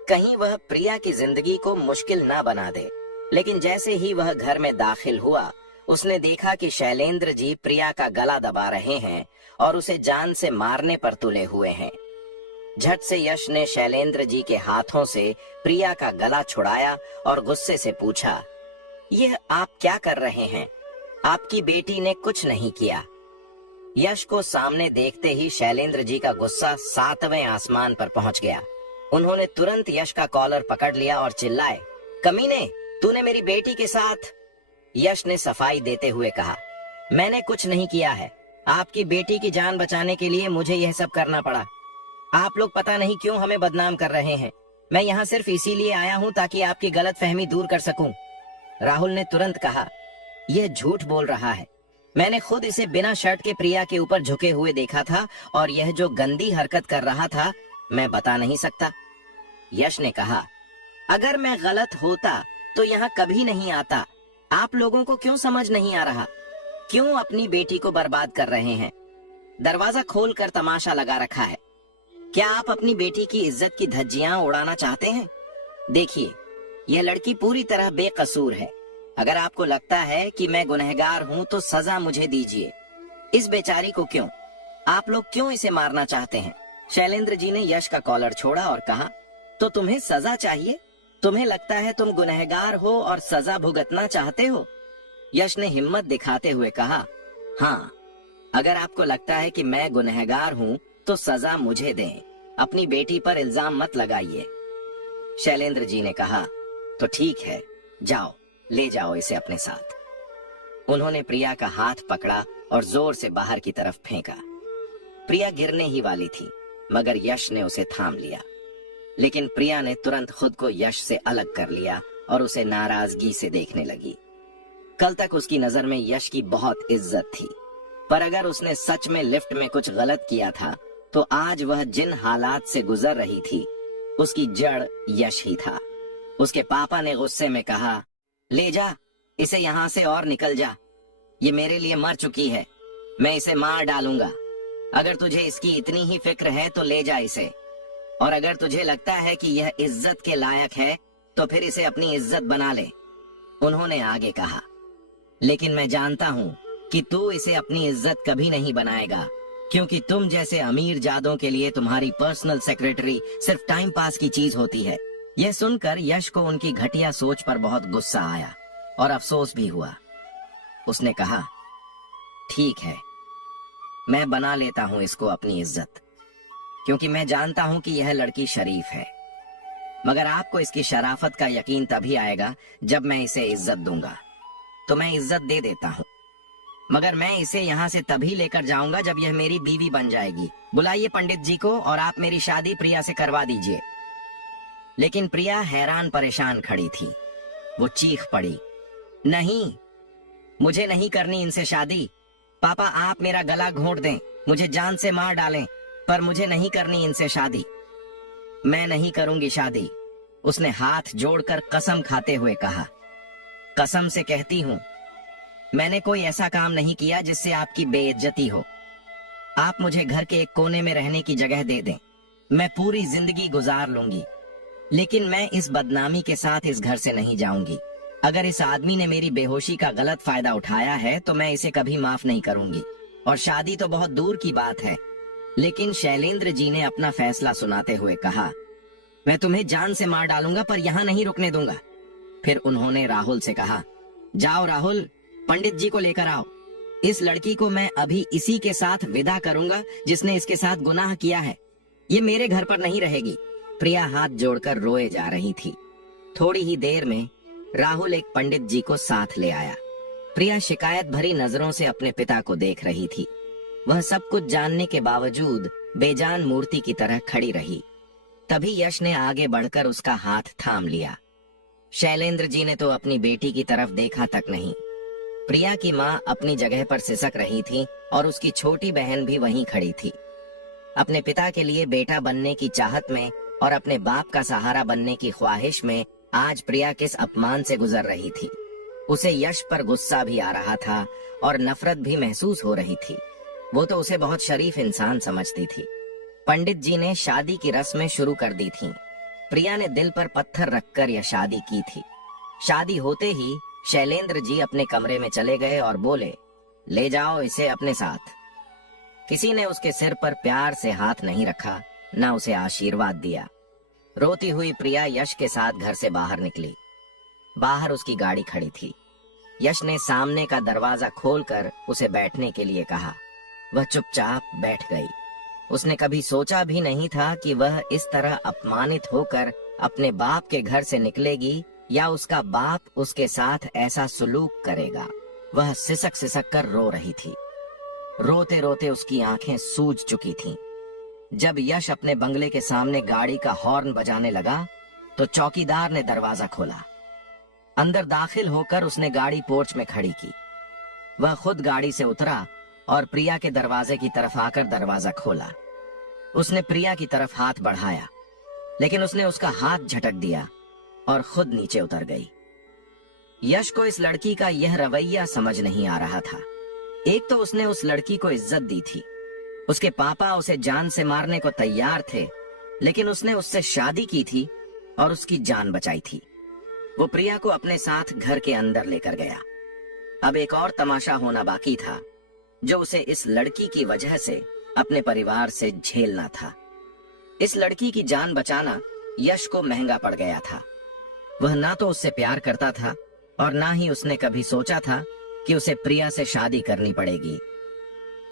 कहीं वह प्रिया की जिंदगी को मुश्किल ना बना दे। लेकिन जैसे ही वह घर में दाखिल हुआ, उसने देखा कि शैलेंद्र जी प्रिया का गला दबा रहे हैं और उसे जान से मारने पर तुले हुए हैं। झट से यश ने शैलेंद्र जी के हाथों से प्रिया का गला छुड़ाया और गुस्से से पूछा, यह आप क्या कर रहे हैं? आपकी बेटी ने कुछ नहीं किया। यश को सामने देखते ही शैलेंद्र जी का गुस्सा 7वें आसमान पर पहुंच गया। उन्होंने तुरंत यश का कॉलर पकड़ लिया और चिल्लाए, कमीने, तूने मेरी बेटी के साथ। यश ने सफाई देते हुए कहा, मैंने कुछ नहीं किया है। आपकी बेटी की जान बचाने के लिए मुझे यह सब करना पड़ा। आप लोग पता नहीं क्यों हमें बदनाम कर रहे हैं। मैं यहाँ सिर्फ इसीलिए आया हूँ ताकि आपकी गलतफहमी दूर कर सकूं। राहुल ने तुरंत कहा, यह झूठ बोल रहा है। मैंने खुद इसे बिना शर्ट के प्रिया के ऊपर झुके हुए देखा था और यह जो गंदी हरकत कर रहा था, मैं बता नहीं सकता। यश ने कहा, अगर मैं गलत होता तो यहाँ कभी नहीं आता। आप लोगों को क्यों समझ नहीं आ रहा? क्यों अपनी बेटी को बर्बाद कर रहे हैं? दरवाजा खोलकर तमाशा लगा रखा है। क्या आप अपनी बेटी की इज्जत की धज्जियां उड़ाना चाहते हैं? देखिए, यह लड़की पूरी तरह बेकसूर है। अगर आपको लगता है कि मैं गुनहगार हूँ तो सजा मुझे दीजिए। इस बेचारी को क्यों? आप लोग क्यों इसे मारना चाहते हैं? शैलेंद्र जी ने यश का कॉलर छोड़ा और कहा, तो तुम्हें सजा चाहिए? तुम्हें लगता है तुम गुनहगार हो और सजा भुगतना चाहते हो? यश ने हिम्मत दिखाते हुए कहा, हाँ, अगर आपको लगता है कि मैं गुनहगार हूँ तो सजा मुझे दें। अपनी बेटी पर इल्जाम मत लगाइए। शैलेंद्र जी ने कहा, तो ठीक है, जाओ, ले जाओ इसे अपने साथ। उन्होंने प्रिया का हाथ पकड़ा और जोर से बाहर की तरफ फेंका। प्रिया गिरने ही वाली थी, मगर यश ने उसे थाम लिया। लेकिन प्रिया ने तुरंत खुद को यश से अलग कर लिया और उसे नाराजगी से देखने लगी। कल तक उसकी नजर में यश की बहुत इज्जत थी, पर अगर उसने सच में लिफ्ट में कुछ गलत किया था तो आज वह जिन हालात से गुजर रही थी, उसकी जड़ यश ही था। उसके पापा ने गुस्से में कहा, ले जा इसे यहाँ से और निकल जा। ये मेरे लिए मर चुकी है, मैं इसे मार डालूंगा। अगर तुझे इसकी इतनी ही फिक्र है तो ले जा इसे, और अगर तुझे लगता है कि यह इज्जत के लायक है तो फिर इसे अपनी इज्जत बना ले। उन्होंने आगे कहा, लेकिन मैं जानता हूँ कि तू इसे अपनी इज्जत कभी नहीं बनाएगा, क्योंकि तुम जैसे अमीर जादों के लिए तुम्हारी पर्सनल सेक्रेटरी सिर्फ टाइम पास की चीज होती है। यह सुनकर यश को उनकी घटिया सोच पर बहुत गुस्सा आया और अफसोस भी हुआ। उसने कहा, ठीक है, मैं बना लेता हूं इसको अपनी इज्जत, क्योंकि मैं जानता हूं कि यह लड़की शरीफ है। मगर आपको इसकी शराफत का यकीन तभी आएगा जब मैं इसे इज्जत दूंगा। तो मैं इज्जत दे देता हूं, मगर मैं इसे यहाँ से तभी लेकर जाऊंगा जब यह मेरी बीवी बन जाएगी। बुलाइए पंडित जी को और आप मेरी शादी प्रिया से करवा दीजिए। लेकिन प्रिया हैरान परेशान खड़ी थी। वो चीख पड़ी, नहीं, मुझे नहीं करनी इनसे शादी। पापा, आप मेरा गला घोंट दें, मुझे जान से मार डालें, पर मुझे नहीं करनी इनसे शादी। मैं नहीं करूंगी शादी, उसने हाथ जोड़कर कसम खाते हुए कहा। कसम से कहती हूं, मैंने कोई ऐसा काम नहीं किया जिससे आपकी बेइज्जती हो। आप मुझे घर के एक कोने में रहने की जगह दे दें, मैं पूरी जिंदगी गुजार लूंगी, लेकिन मैं इस बदनामी के साथ इस घर से नहीं जाऊंगी। अगर इस आदमी ने मेरी बेहोशी का गलत फायदा उठाया है तो मैं इसे कभी माफ नहीं करूंगी। और शादी तो बहुत दूर की बात है। लेकिन शैलेंद्र जी ने अपना फैसला सुनाते हुए कहा, मैं तुम्हें जान से मार डालूंगा, पर यहाँ नहीं रुकने दूंगा। फिर उन्होंने राहुल से कहा, जाओ राहुल, पंडित जी को लेकर आओ। इस लड़की को मैं अभी इसी के साथ विदा करूंगा जिसने इसके साथ गुनाह किया है। ये मेरे घर पर नहीं रहेगी। प्रिया हाथ जोड़कर रोए जा रही थी। थोड़ी ही देर में राहुल एक पंडित जी को साथ ले आया। प्रिया शिकायत भरी नजरों से अपने पिता को देख रही थी। वह सब कुछ जानने के बावजूद बेजान मूर्ति की तरह खड़ी रही। तभी यश ने आगे बढ़कर उसका हाथ थाम लिया। शैलेंद्र जी ने तो अपनी बेटी की तरफ देखा तक नहीं। प्रिया की माँ अपनी जगह पर सिसक रही थी और उसकी छोटी बहन भी वहीं खड़ी थी। अपने पिता के लिए बेटा बनने की चाहत में और अपने बाप का सहारा बनने की ख्वाहिश में आज प्रिया किस अपमान से गुजर रही थी। उसे यश पर गुस्सा भी आ रहा था और नफरत भी महसूस हो रही थी। वो तो उसे बहुत शरीफ इंसान समझती थी। पंडित जी ने शादी की रस्में शुरू कर दी थीं। प्रिया ने दिल पर पत्थर रखकर यह शादी की थी। शादी होते ही शैलेंद्र जी अपने कमरे में चले गए और बोले, ले जाओ इसे अपने साथ। किसी ने उसके सिर पर प्यार से हाथ नहीं रखा, न उसे आशीर्वाद दिया। रोती हुई प्रिया यश के साथ घर से बाहर निकली। बाहर उसकी गाड़ी खड़ी थी। यश ने सामने का दरवाजा खोलकर उसे बैठने के लिए कहा। वह चुपचाप बैठ गई। उसने कभी सोचा भी नहीं था कि वह इस तरह अपमानित होकर अपने बाप के घर से निकलेगी या उसका बाप उसके साथ ऐसा सलूक करेगा। वह सिसक सिसक कर रो रही थी। रोते रोते उसकी आंखें सूज चुकी थीं। जब यश अपने बंगले के सामने गाड़ी का हॉर्न बजाने लगा तो चौकीदार ने दरवाजा खोला। अंदर दाखिल होकर उसने गाड़ी पोर्च में खड़ी की। वह खुद गाड़ी से उतरा और प्रिया के दरवाजे की तरफ आकर दरवाजा खोला। उसने प्रिया की तरफ हाथ बढ़ाया, लेकिन उसने उसका हाथ झटक दिया और खुद नीचे उतर गई। यश को इस लड़की का यह रवैया समझ नहीं आ रहा था। एक तो उसने उस लड़की को इज्जत दी थी। उसके पापा उसे जान से मारने को तैयार थे, लेकिन उसने उससे शादी की थी और उसकी जान बचाई थी। वो प्रिया को अपने साथ घर के अंदर लेकर गया। अब एक और तमाशा होना बाकी था, जो उसे इस लड़की की वजह से अपने परिवार से झेलना था। इस लड़की की जान बचाना यश को महंगा पड़ गया था। वह ना तो उससे प्यार करता था और ना ही उसने कभी सोचा था कि उसे प्रिया से शादी करनी पड़ेगी।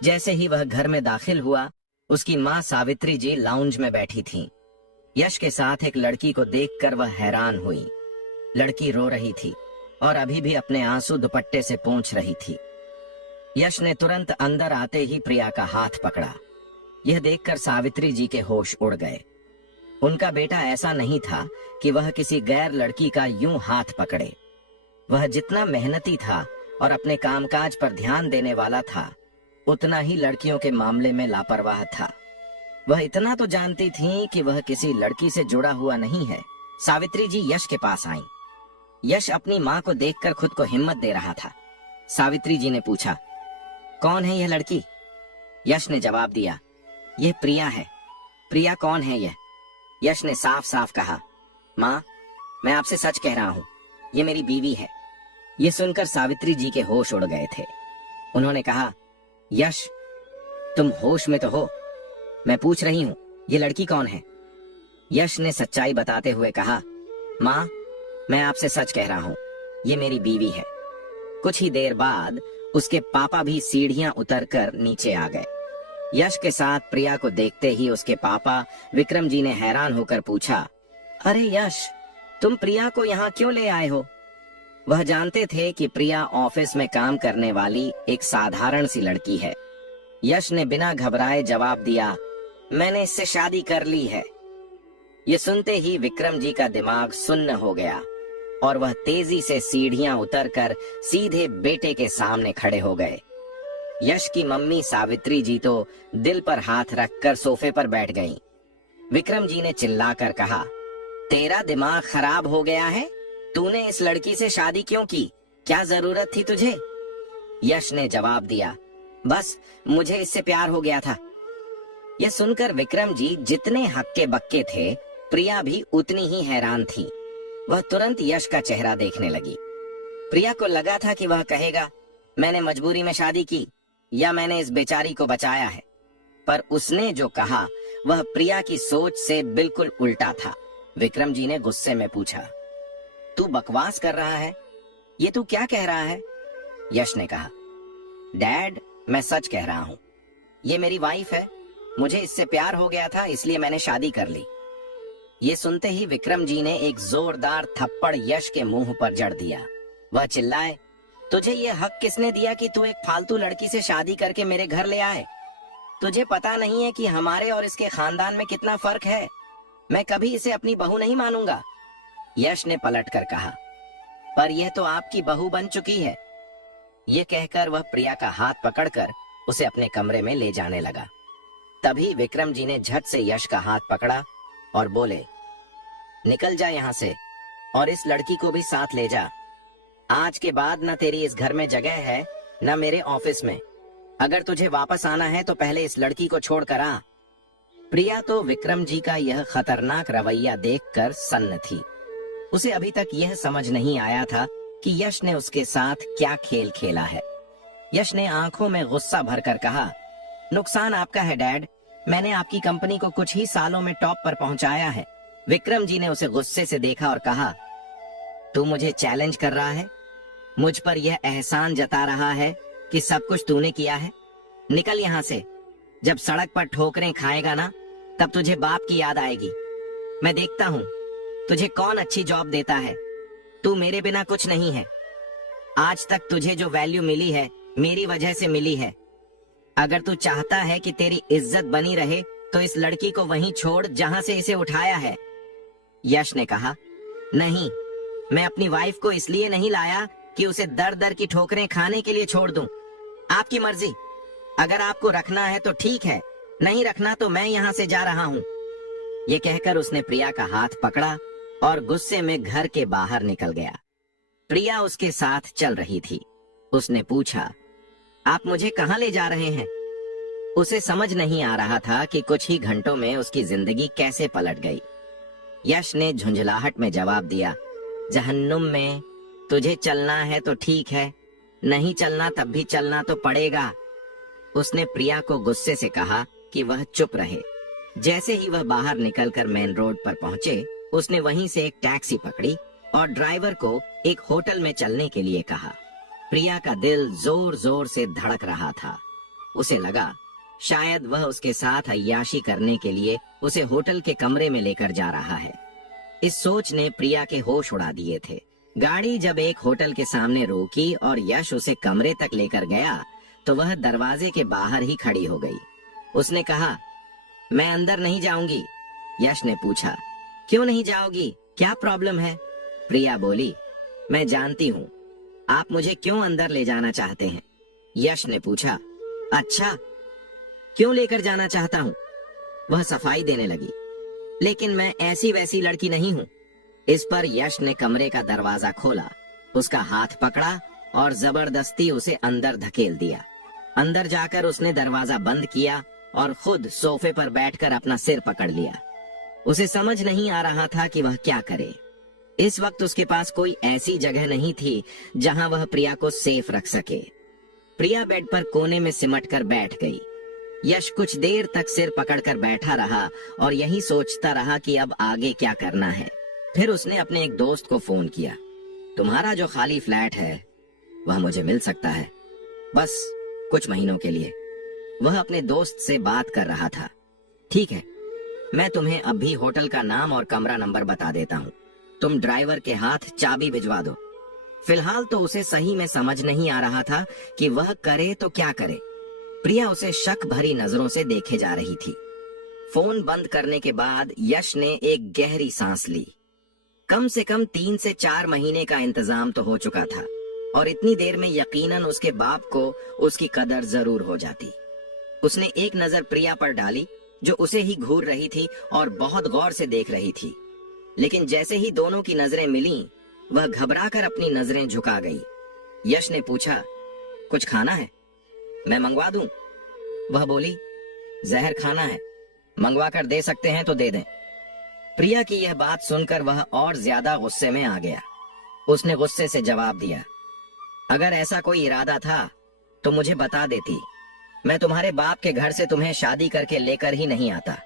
जैसे ही वह घर में दाखिल हुआ, उसकी माँ सावित्री जी लाउंज में बैठी थीं। यश के साथ एक लड़की को देखकर वह हैरान हुई। लड़की रो रही थी और अभी भी अपने आंसू दुपट्टे से पोंछ रही थी। यश ने तुरंत अंदर आते ही प्रिया का हाथ पकड़ा। यह देखकर सावित्री जी के होश उड़ गए। उनका बेटा ऐसा नहीं था कि वह किसी गैर लड़की का यूं हाथ पकड़े। वह जितना मेहनती था और अपने कामकाज पर ध्यान देने वाला था, उतना ही लड़कियों के मामले में लापरवाह था। वह इतना तो जानती थी कि वह किसी लड़की से जुड़ा हुआ नहीं है। सावित्री जी यश के पास आईं। यश अपनी माँ को देखकर खुद को हिम्मत दे रहा था। सावित्री जी ने पूछा, कौन है यह लड़की? यश ने जवाब दिया, यह प्रिया है। प्रिया कौन है यह? यश ने साफ साफ कहा, माँ, मैं आपसे सच कह रहा हूँ, ये मेरी बीवी है। ये सुनकर सावित्री जी के होश उड़ गए थे। उन्होंने कहा, यश, तुम होश में तो हो? मैं पूछ रही हूँ, ये लड़की कौन है? यश ने सच्चाई बताते हुए कहा, माँ, मैं आपसे सच कह रहा हूँ, ये मेरी बीवी है। कुछ ही देर बाद उसके पापा भी सीढ़ियां उतरकर नीचे आ गए। यश के साथ प्रिया को देखते ही उसके पापा विक्रम जी ने हैरान होकर पूछा, अरे यश, तुम प्रिया को यहाँ क्यों ले आए हो? वह जानते थे कि प्रिया ऑफिस में काम करने वाली एक साधारण सी लड़की है। यश ने बिना घबराए जवाब दिया, मैंने इससे शादी कर ली है। ये सुनते ही विक्रम जी का दिमाग सुन्न हो गया और वह तेजी से सीढ़ियां उतरकर सीधे बेटे के सामने खड़े हो गए। यश की मम्मी सावित्री जी तो दिल पर हाथ रखकर सोफे पर बैठ गईं। विक्रम जी ने चिल्लाकर कहा, तेरा दिमाग खराब हो गया है? तूने इस लड़की से शादी क्यों की? क्या जरूरत थी तुझे? यश ने जवाब दिया, बस मुझे इससे प्यार हो गया था। यह सुनकर विक्रम जी जितने हक्के बक्के थे, प्रिया भी उतनी ही हैरान थी। वह तुरंत यश का चेहरा देखने लगी। प्रिया को लगा था कि वह कहेगा, मैंने मजबूरी में शादी की या मैंने इस बेचारी को बचाया है, पर उसने जो कहा वह प्रिया की सोच से बिल्कुल उल्टा था। विक्रम जी ने गुस्से में पूछा, तू बकवास कर रहा है? ये तू क्या कह रहा है? यश ने कहा, डैड, मैं सच कह रहा हूँ, ये मेरी वाइफ है। मुझे इससे प्यार हो गया था, इसलिए मैंने शादी कर ली। ये सुनते ही विक्रम जी ने एक जोरदार थप्पड़ यश के मुंह पर जड़ दिया। वह चिल्लाए, तुझे ये हक किसने दिया कि तू एक फालतू लड़की से शादी करके मेरे घर ले आए? तुझे पता नहीं है कि हमारे और इसके खानदान में कितना फर्क है? मैं कभी इसे अपनी बहू नहीं मानूंगा। यश ने पलटकर कहा, पर यह तो आपकी बहू बन चुकी है। ये कहकर वह प्रिया का हाथ पकड़कर उसे अपने कमरे में ले जाने लगा। तभी विक्रम जी ने झट से यश का हाथ पकड़ा और बोले, निकल जा यहाँ से और इस लड़की को भी साथ ले जा। आज के बाद न तेरी इस घर में जगह है, न मेरे ऑफिस में। अगर तुझे वापस आना है तो पहले इस लड़की को छोड़कर आ। प्रिया तो विक्रम जी का यह खतरनाक रवैया देखकर सन्न थी। उसे अभी तक यह समझ नहीं आया था कि यश ने उसके साथ क्या खेल खेला है। यश ने आंखों में गुस्सा भरकर कहा, नुकसान आपका है डैड, मैंने आपकी कंपनी को कुछ ही सालों में टॉप पर पहुंचाया है। विक्रम जी ने उसे गुस्से से देखा और कहा, तू मुझे चैलेंज कर रहा है? मुझ पर यह एहसान जता रहा है कि सब कुछ तूने किया है? निकल यहाँ से। जब सड़क पर ठोकरें खाएगा ना, तब तुझे बाप की याद आएगी। मैं देखता हूँ तुझे कौन अच्छी जॉब देता है। तू मेरे बिना कुछ नहीं है। आज तक तुझे जो वैल्यू मिली है मेरी वजह से मिली है। अगर तू चाहता है कि तेरी इज्जत बनी रहे तो इस लड़की को वहीं छोड़ जहां से इसे उठाया है। यश ने कहा, नहीं, मैं अपनी वाइफ को इसलिए नहीं लाया कि उसे दर दर की ठोकरें खाने के लिए छोड़ दूं। आपकी मर्जी। अगर आपको रखना है तो ठीक है, नहीं रखना तो मैं यहाँ से जा रहा हूँ। ये कहकर उसने प्रिया का हाथ पकड़ा और गुस्से में घर के बाहर निकल गया। प्रिया उसके साथ चल रही थी। उसने पूछा, आप मुझे कहाँ ले जा रहे हैं? उसे समझ नहीं आ रहा था कि कुछ ही घंटों में उसकी जिंदगी कैसे पलट गई। यश ने झुंझलाहट में जवाब दिया, जहन्नुम में। तुझे चलना है तो ठीक है, नहीं चलना तब भी चलना तो पड़ेगा। उसने प्रिया को गुस्से से कहा कि वह चुप रहे। जैसे ही वह बाहर निकलकर मेन रोड पर पहुंचे, उसने वहीं से एक टैक्सी पकड़ी और ड्राइवर को एक होटल में चलने के लिए कहा। प्रिया का दिल जोर जोर से धड़क रहा था। उसे लगा शायद वह उसके साथ अय्याशी करने के लिए उसे होटल के कमरे में लेकर जा रहा है। इस सोच ने प्रिया के होश उड़ा दिए थे। गाड़ी जब एक होटल के सामने रोकी और यश उसे कमरे तक लेकर गया तो वह दरवाजे के बाहर ही खड़ी हो गई। उसने कहा, मैं अंदर नहीं जाऊंगी। यश ने पूछा, क्यों नहीं जाओगी? क्या प्रॉब्लम है? प्रिया बोली, मैं जानती हूँ आप मुझे क्यों अंदर ले जाना चाहते हैं। यश ने पूछा, अच्छा, क्यों लेकर जाना चाहता हूँ? वह सफाई देने लगी, लेकिन मैं ऐसी वैसी लड़की नहीं हूँ। इस पर यश ने कमरे का दरवाजा खोला, उसका हाथ पकड़ा और जबरदस्ती उसे अंदर धकेल दिया। अंदर जाकर उसने दरवाजा बंद किया और खुद सोफे पर बैठकर अपना सिर पकड़ लिया। उसे समझ नहीं आ रहा था कि वह क्या करे। इस वक्त उसके पास कोई ऐसी जगह नहीं थी जहां वह प्रिया को सेफ रख सके। प्रिया बेड पर कोने में सिमट कर बैठ गई। यश कुछ देर तक सिर पकड़कर बैठा रहा और यही सोचता रहा कि अब आगे क्या करना है। फिर उसने अपने एक दोस्त को फोन किया। तुम्हारा जो खाली फ्लैट है वह मुझे मिल सकता है, बस कुछ महीनों के लिए। वह अपने दोस्त से बात कर रहा था। ठीक है, मैं तुम्हें अभी होटल का नाम और कमरा नंबर बता देता हूँ। तुम ड्राइवर के हाथ चाबी भिजवा दो। फिलहाल तो उसे सही में समझ नहीं आ रहा था कि वह करे तो क्या करे। प्रिया उसे शक भरी नजरों से देखे जा रही थी। फोन बंद करने के बाद यश ने एक गहरी सांस ली। कम से कम 3 से 4 महीने का इंतजाम तो हो चुका था और इतनी देर में यकीनन उसके बाप को उसकी कदर जरूर हो जाती। उसने एक नजर प्रिया पर डाली जो उसे ही घूर रही थी और बहुत गौर से देख रही थी। लेकिन जैसे ही दोनों की नजरें मिलीं, वह घबराकर अपनी नजरें झुका गई। यश ने पूछा, कुछ खाना है? मैं मंगवा दूं? वह बोली, जहर खाना है, मंगवा कर दे सकते हैं तो दे दें। प्रिया की यह बात सुनकर वह और ज्यादा गुस्से में आ गया। उसने गुस्से से जवाब दिया, अगर ऐसा कोई इरादा था तो मुझे बता देती। मैं तुम्हारे बाप के घर से तुम्हें शादी करके लेकर ही नहीं आता,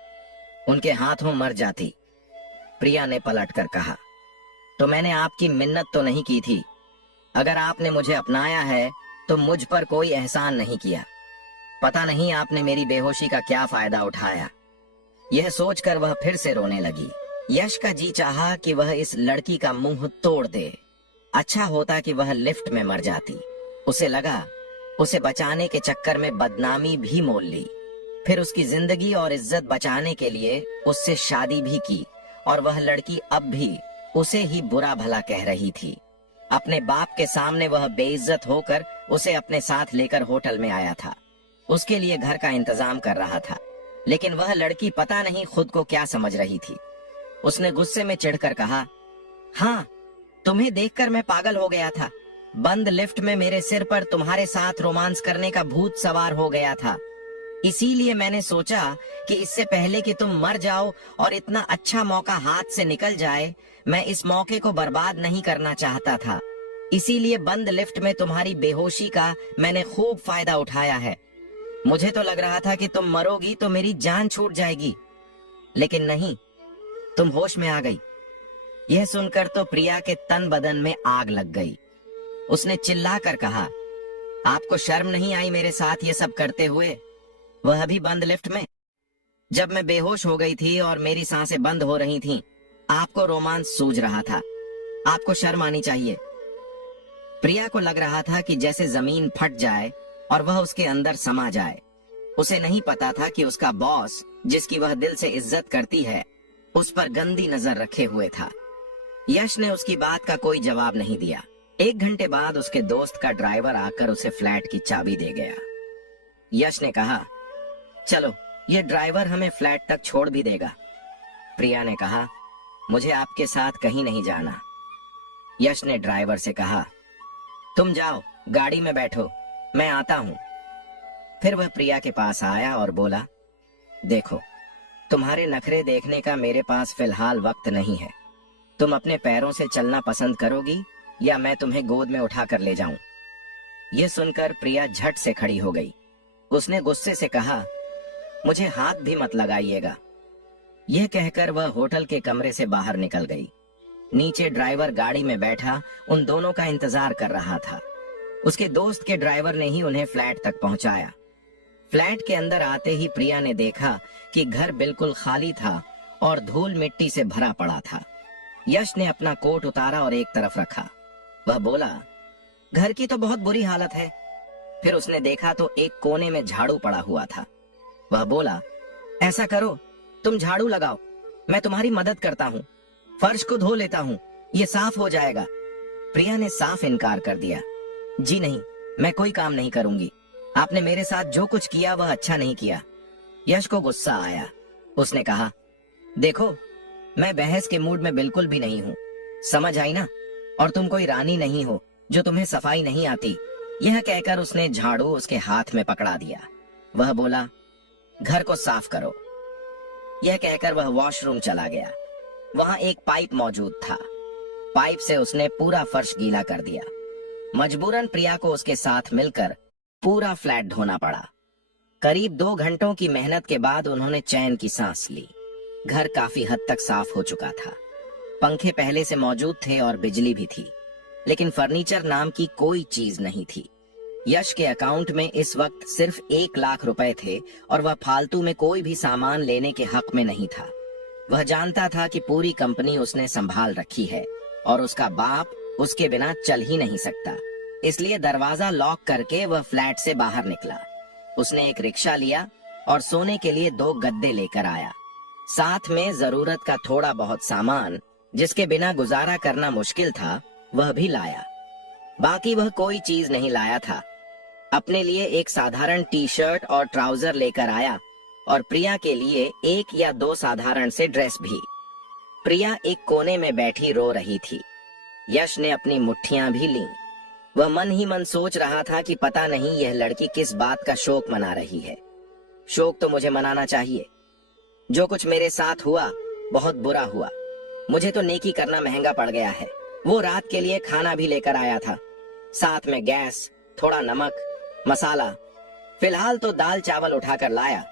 उनके हाथों मर जाती। प्रिया ने पलट कर कहा, तो मैंने आपकी मिन्नत तो नहीं की थी। अगर आपने मुझे अपनाया है तो मुझ पर कोई एहसान नहीं किया। पता नहीं आपने मेरी बेहोशी का क्या फायदा उठाया। यह सोचकर वह फिर से रोने लगी। यश का जी चाहा कि वह इस लड़की का मुंह तोड़ दे। अच्छा होता कि वह लिफ्ट में मर जाती। उसे लगा उसे बचाने के चक्कर में बदनामी भी मोल ली। फिर उसकी जिंदगी और इज्जत बचाने के लिए उससे शादी भी की और वह लड़की अब भी उसे ही बुरा भला कह रही थी। अपने बाप के सामने वह बेइज्जत होकर उसे अपने साथ लेकर होटल में आया था। उसके लिए घर का इंतजाम कर रहा था, लेकिन वह लड़की पता नहीं खुद को क्या समझ रही थी। उसने गुस्से में चिढ़कर कहा, हाँ, तुम्हें देखकर मैं पागल हो गया था। बंद लिफ्ट में मेरे सिर पर तुम्हारे साथ रोमांस करने का भूत सवार हो गया था। इसीलिए मैंने सोचा कि इससे पहले कि तुम मर जाओ और इतना अच्छा मौका हाथ से निकल जाए, मैं इस मौके को बर्बाद नहीं करना चाहता था। इसीलिए बंद लिफ्ट में तुम्हारी बेहोशी का मैंने खूब फायदा उठाया है। मुझे तो लग रहा था कि तुम मरोगी तो मेरी जान छूट जाएगी, लेकिन नहीं, तुम होश में आ गई। यह सुनकर तो प्रिया के तन बदन में आग लग गई। उसने चिल्लाकर कहा, आपको शर्म नहीं आई मेरे साथ ये सब करते हुए? वह भी बंद लिफ्ट में, जब मैं बेहोश हो गई थी और मेरी सांसें बंद हो रही थीं, आपको रोमांस सूझ रहा था। आपको शर्म आनी चाहिए। प्रिया को लग रहा था कि जैसे जमीन फट जाए और वह उसके अंदर समा जाए। उसे नहीं पता था कि उसका बॉस, जिसकी वह दिल से इज्जत करती है, उस पर गंदी नजर रखे हुए था। यश ने उसकी बात का कोई जवाब नहीं दिया। 1 घंटे बाद उसके दोस्त का ड्राइवर आकर उसे फ्लैट की चाबी दे गया। यश ने कहा, चलो, ये ड्राइवर हमें फ्लैट तक छोड़ भी देगा। प्रिया ने कहा, मुझे आपके साथ कहीं नहीं जाना। यश ने ड्राइवर से कहा, तुम जाओ, गाड़ी में बैठो, मैं आता हूं। फिर वह प्रिया के पास आया और बोला, देखो, तुम्हारे नखरे देखने का मेरे पास फिलहाल वक्त नहीं है। तुम अपने पैरों से चलना पसंद करोगी या मैं तुम्हें गोद में उठाकर ले जाऊं? यह सुनकर प्रिया झट से खड़ी हो गई। उसने गुस्से से कहा, मुझे हाथ भी मत लगाइएगा। यह कहकर वह होटल के कमरे से बाहर निकल गई। नीचे ड्राइवर गाड़ी में बैठा उन दोनों का इंतजार कर रहा था। उसके दोस्त के ड्राइवर ने ही उन्हें फ्लैट तक पहुंचाया। फ्लैट के अंदर आते ही प्रिया ने देखा कि घर बिल्कुल खाली था और धूल मिट्टी से भरा पड़ा था। यश ने अपना कोट उतारा और एक तरफ रखा। वह बोला, घर की तो बहुत बुरी हालत है। फिर उसने देखा तो एक कोने में झाड़ू पड़ा हुआ था। वह बोला, ऐसा करो, तुम झाड़ू लगाओ, मैं तुम्हारी मदद करता हूँ। फर्श को धो लेता हूँ, ये साफ हो जाएगा। प्रिया ने साफ इनकार कर दिया। जी नहीं, मैं कोई काम नहीं करूंगी। आपने मेरे साथ जो कुछ किया वह अच्छा नहीं किया। यश को गुस्सा आया। उसने कहा, देखो, मैं बहस के मूड में बिल्कुल भी नहीं हूँ, समझ आई ना? और तुम कोई रानी नहीं हो जो तुम्हें सफाई नहीं आती। यह कहकर उसने झाड़ू उसके हाथ में पकड़ा दिया। वह बोला, घर को साफ करो। यह कहकर वह वॉशरूम चला गया। वहां एक पाइप मौजूद था। पाइप से उसने पूरा फर्श गीला कर दिया। मजबूरन प्रिया को उसके साथ मिलकर पूरा फ्लैट धोना पड़ा। करीब 2 घंटों की मेहनत के बाद उन्होंने चैन की सांस ली। घर काफी हद तक साफ हो चुका था। पंखे पहले से मौजूद थे और बिजली भी थी, लेकिन फर्नीचर नाम की कोई चीज नहीं थी। यश के अकाउंट में इस वक्त सिर्फ 1 लाख रुपए थे और वह फालतू में कोई भी सामान लेने के हक में नहीं था। वह जानता था कि पूरी कंपनी उसने संभाल रखी है और उसका बाप उसके बिना चल ही नहीं सकता। इसलिए दरवाजा लॉक करके वह फ्लैट से बाहर निकला। उसने एक रिक्शा लिया और सोने के लिए 2 गद्दे लेकर आया। साथ में जरूरत का थोड़ा बहुत सामान, जिसके बिना गुजारा करना मुश्किल था, वह भी लाया। बाकी वह कोई चीज नहीं लाया था। अपने लिए एक साधारण टी शर्ट और ट्राउजर लेकर आया और प्रिया के लिए 1 या 2 साधारण से ड्रेस भी। प्रिया एक कोने में बैठी रो रही थी। यश ने अपनी मुट्ठियां भी लीं। वह मन ही मन सोच रहा था कि पता नहीं यह लड़की किस बात का शोक मना रही है। शोक तो मुझे मनाना चाहिए। जो कुछ मेरे साथ हुआ बहुत बुरा हुआ। मुझे तो नेकी करना महंगा पड़ गया है। वो रात के लिए खाना भी लेकर आया था, साथ में गैस, थोड़ा नमक, मसाला। फिलहाल तो दाल चावल उठाकर लाया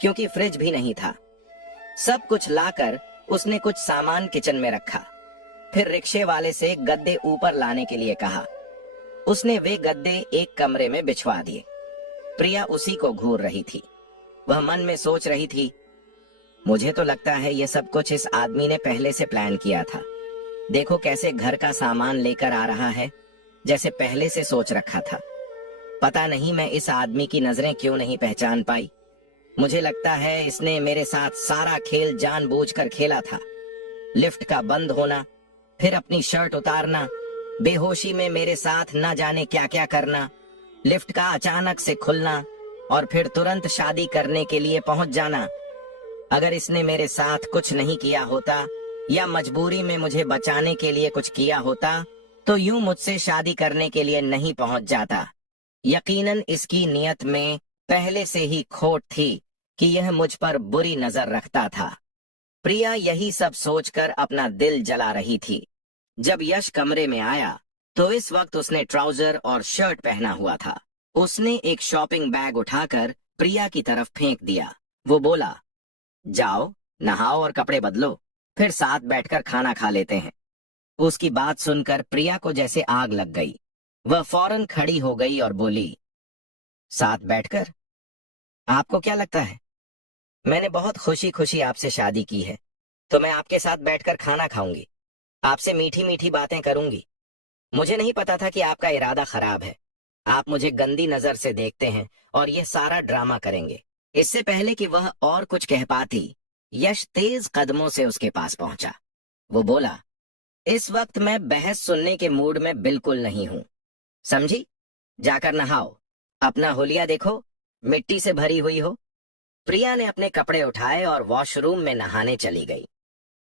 क्योंकि फ्रिज भी नहीं था। सब कुछ लाकर उसने कुछ सामान किचन में रखा। फिर रिक्शे वाले से गद्दे ऊपर लाने के लिए कहा। उसने वे गद्दे एक कमरे में बिछवा दिए। प्रिया उसी को घूर रही थी। वह मन में सोच रही थी, मुझे तो लगता है यह सब कुछ इस आदमी ने पहले से प्लान किया था। देखो कैसे घर का सामान लेकर आ रहा है, जैसे पहले से सोच रखा था। पता नहीं मैं इस आदमी की नजरें क्यों नहीं पहचान पाई। मुझे लगता है इसने मेरे साथ सारा खेल जानबूझकर खेला था। लिफ्ट का बंद होना, फिर अपनी शर्ट उतारना, बेहोशी में मेरे साथ न जाने क्या क्या करना, लिफ्ट का अचानक से खुलना और फिर तुरंत शादी करने के लिए पहुंच जाना। अगर इसने मेरे साथ कुछ नहीं किया होता या मजबूरी में मुझे बचाने के लिए कुछ किया होता तो यूं मुझसे शादी करने के लिए नहीं पहुंच जाता। यकीनन इसकी नियत में पहले से ही खोट थी कि यह मुझ पर बुरी नजर रखता था। प्रिया यही सब सोचकर अपना दिल जला रही थी। जब यश कमरे में आया तो इस वक्त उसने ट्राउजर और शर्ट पहना हुआ था। उसने एक शॉपिंग बैग उठाकर प्रिया की तरफ फेंक दिया। वो बोला, जाओ नहाओ और कपड़े बदलो, फिर साथ बैठकर खाना खा लेते हैं। उसकी बात सुनकर प्रिया को जैसे आग लग गई। वह फौरन खड़ी हो गई और बोली, साथ बैठकर? आपको क्या लगता है मैंने बहुत खुशी खुशी आपसे शादी की है तो मैं आपके साथ बैठकर खाना खाऊंगी, आपसे मीठी मीठी बातें करूंगी? मुझे नहीं पता था कि आपका इरादा खराब है। आप मुझे गंदी नजर से देखते हैं और यह सारा ड्रामा करेंगे। इससे पहले कि वह और कुछ कह पाती, यश तेज कदमों से उसके पास पहुंचा। वो बोला, इस वक्त मैं बहस सुनने के मूड में बिल्कुल नहीं हूं, समझी? जाकर नहाओ, अपना हुलिया देखो मिट्टी से भरी हुई हो। प्रिया ने अपने कपड़े उठाए और वॉशरूम में नहाने चली गई।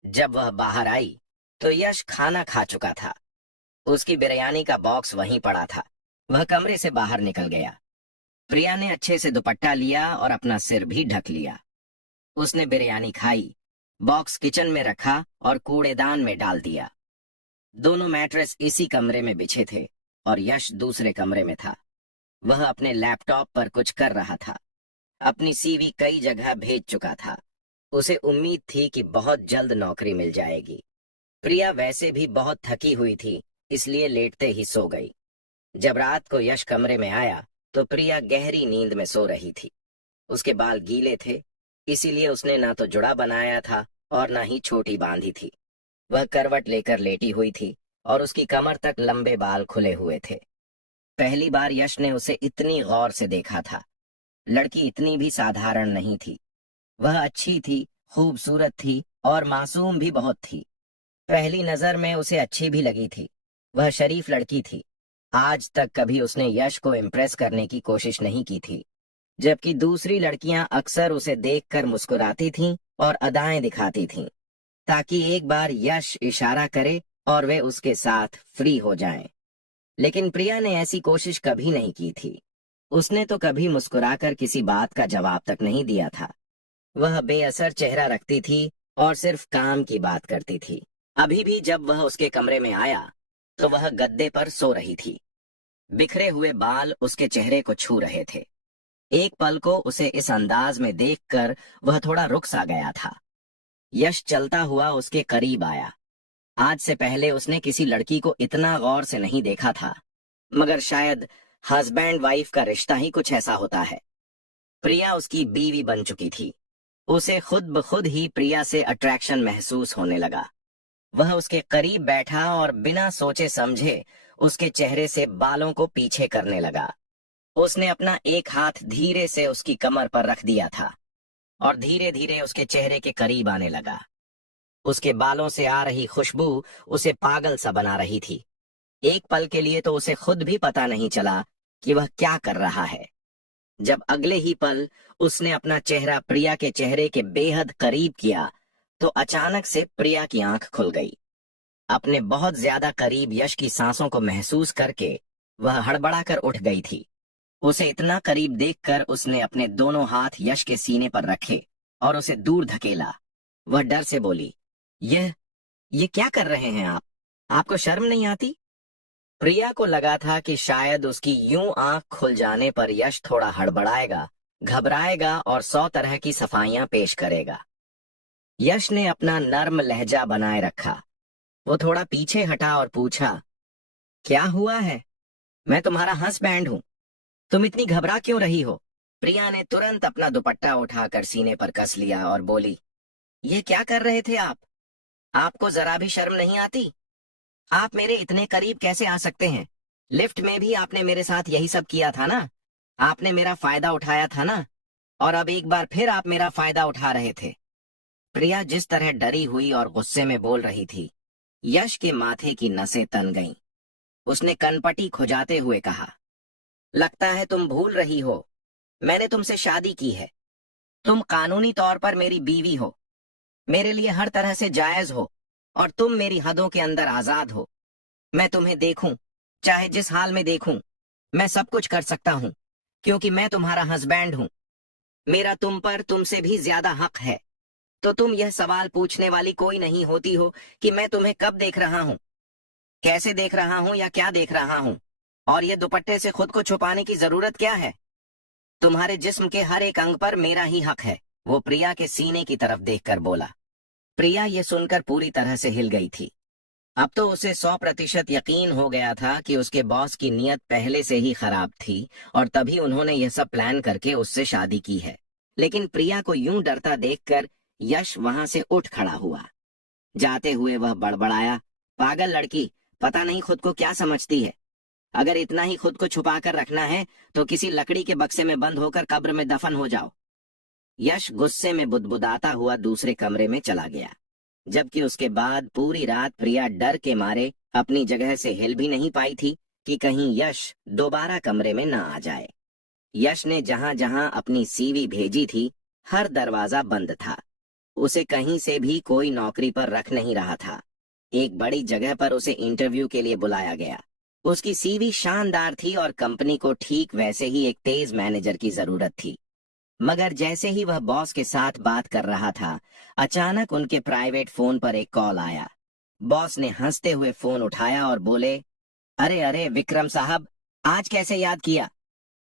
जब वह बाहर आई तो यश खाना खा चुका था। उसकी बिरयानी का बॉक्स वहीं पड़ा था। वह कमरे से बाहर निकल गया। प्रिया ने अच्छे से दुपट्टा लिया और अपना सिर भी ढक लिया। उसने बिरयानी खाई, बॉक्स किचन में रखा और कूड़ेदान में डाल दिया। दोनों मैट्रेस इसी कमरे में बिछे थे और यश दूसरे कमरे में था। वह अपने लैपटॉप पर कुछ कर रहा था। अपनी सीवी कई जगह भेज चुका था। उसे उम्मीद थी कि बहुत जल्द नौकरी मिल जाएगी। प्रिया वैसे भी बहुत थकी हुई थी, इसलिए लेटते ही सो गई। जब रात को यश कमरे में आया तो प्रिया गहरी नींद में सो रही थी। उसके बाल गीले थे, इसीलिए उसने ना तो जुड़ा बनाया था और ना ही छोटी बांधी थी। वह करवट लेकर लेटी हुई थी और उसकी कमर तक लंबे बाल खुले हुए थे। पहली बार यश ने उसे इतनी गौर से देखा था। लड़की इतनी भी साधारण नहीं थी। वह अच्छी थी, खूबसूरत थी और मासूम भी बहुत थी। पहली नजर में उसे अच्छी भी लगी थी। वह शरीफ लड़की थी। आज तक कभी उसने यश को इम्प्रेस करने की कोशिश नहीं की थी, जबकि दूसरी लड़कियां अक्सर उसे देखकर मुस्कुराती थीं और अदाएं दिखाती थीं, ताकि एक बार यश इशारा करे और वे उसके साथ फ्री हो जाएं। लेकिन प्रिया ने ऐसी कोशिश कभी नहीं की थी। उसने तो कभी मुस्कुराकर किसी बात का जवाब तक नहीं दिया था। वह बेअसर चेहरा रखती थी और सिर्फ काम की बात करती थी। अभी भी जब वह उसके कमरे में आया तो वह गद्दे पर सो रही थी। बिखरे हुए बाल उसके चेहरे को छू रहे थे। एक पल को उसे इस अंदाज में देखकर वह थोड़ा रुक सा गया था। यश चलता हुआ उसके करीब आया। आज से पहले उसने किसी लड़की को इतना गौर से नहीं देखा था, मगर शायद हस्बैंड वाइफ का रिश्ता ही कुछ ऐसा होता है। प्रिया उसकी बीवी बन चुकी थी। उसे खुद ब खुद ही प्रिया से अट्रैक्शन महसूस होने लगा। वह उसके करीब बैठा और बिना सोचे समझे उसके चेहरे से बालों को पीछे करने लगा। उसने अपना एक हाथ धीरे से उसकी कमर पर रख दिया था और धीरे धीरे उसके चेहरे के करीब आने लगा। उसके बालों से आ रही खुशबू उसे पागल सा बना रही थी। एक पल के लिए तो उसे खुद भी पता नहीं चला कि वह क्या कर रहा है। जब अगले ही पल उसने अपना चेहरा प्रिया के चेहरे के बेहद करीब किया, तो अचानक से प्रिया की आंख खुल गई। अपने बहुत ज्यादा करीब यश की सांसों को महसूस करके वह हड़बड़ाकर उठ गई थी। उसे इतना करीब देखकर उसने अपने दोनों हाथ यश के सीने पर रखे और उसे दूर धकेला। वह डर से बोली, ये क्या कर रहे हैं आप? आपको शर्म नहीं आती? प्रिया को लगा था कि शायद उसकी यूं आंख खुल जाने पर यश थोड़ा हड़बड़ाएगा, घबराएगा और 100 तरह की सफाइयां पेश करेगा। यश ने अपना नर्म लहजा बनाए रखा। वो थोड़ा पीछे हटा और पूछा, क्या हुआ है? मैं तुम्हारा हस्बैंड हूं। तुम इतनी घबरा क्यों रही हो? प्रिया ने तुरंत अपना दुपट्टा उठाकर सीने पर कस लिया और बोली, ये क्या कर रहे थे आप? आपको जरा भी शर्म नहीं आती? आप मेरे इतने करीब कैसे आ सकते हैं? लिफ्ट में भी आपने मेरे साथ यही सब किया था ना? आपने मेरा फायदा उठाया था ना? और अब एक बार फिर आप मेरा फायदा उठा रहे थे। प्रिया जिस तरह डरी हुई और गुस्से में बोल रही थी, यश के माथे की नसें तन गईं। उसने कनपटी खुजाते हुए कहा, लगता है तुम भूल रही हो, मैंने तुमसे शादी की है। तुम कानूनी तौर पर मेरी बीवी हो, मेरे लिए हर तरह से जायज हो और तुम मेरी हदों के अंदर आजाद हो। मैं तुम्हें देखूं, चाहे जिस हाल में देखूं, मैं सब कुछ कर सकता हूं, क्योंकि मैं तुम्हारा हस्बैंड हूं। मेरा तुम पर तुमसे भी ज्यादा हक है। तो तुम यह सवाल पूछने वाली कोई नहीं होती हो कि मैं तुम्हें कब देख रहा हूं, कैसे देख रहा हूं या क्या देख रहा हूं, और ये दुपट्टे से खुद को छुपाने की जरूरत क्या है? तुम्हारे जिस्म के हर एक अंग पर मेरा ही हक है। वो प्रिया के सीने की तरफ देखकर बोला। प्रिया ये सुनकर पूरी तरह से हिल गई थी। अब तो उसे 100% यकीन हो गया था कि उसके बॉस की नीयत पहले से ही खराब थी और तभी उन्होंने यह सब प्लान करके उससे शादी की है। लेकिन प्रिया को यूं डरता देखकर यश वहां से उठ खड़ा हुआ। जाते हुए वह बड़बड़ाया, पागल लड़की, पता नहीं खुद को क्या समझती है। अगर इतना ही खुद को छुपा कर रखना है तो किसी लकड़ी के बक्से में बंद होकर कब्र में दफन हो जाओ। यश गुस्से में बुदबुदाता हुआ दूसरे कमरे में चला गया, जबकि उसके बाद पूरी रात प्रिया डर के मारे अपनी जगह से हिल भी नहीं पाई थी कि कहीं यश दोबारा कमरे में न आ जाए। यश ने जहां जहां अपनी सीवी भेजी थी, हर दरवाजा बंद था। उसे कहीं से भी कोई नौकरी पर रख नहीं रहा था। एक बड़ी जगह पर उसे इंटरव्यू के लिए बुलाया गया। उसकी सीवी शानदार थी और कंपनी को ठीक वैसे ही एक तेज मैनेजर की जरूरत थी। मगर जैसे ही वह बॉस के साथ बात कर रहा था, अचानक उनके प्राइवेट फोन पर एक कॉल आया। बॉस ने हंसते हुए फोन उठाया और बोले, अरे अरे विक्रम साहब, आज कैसे याद किया?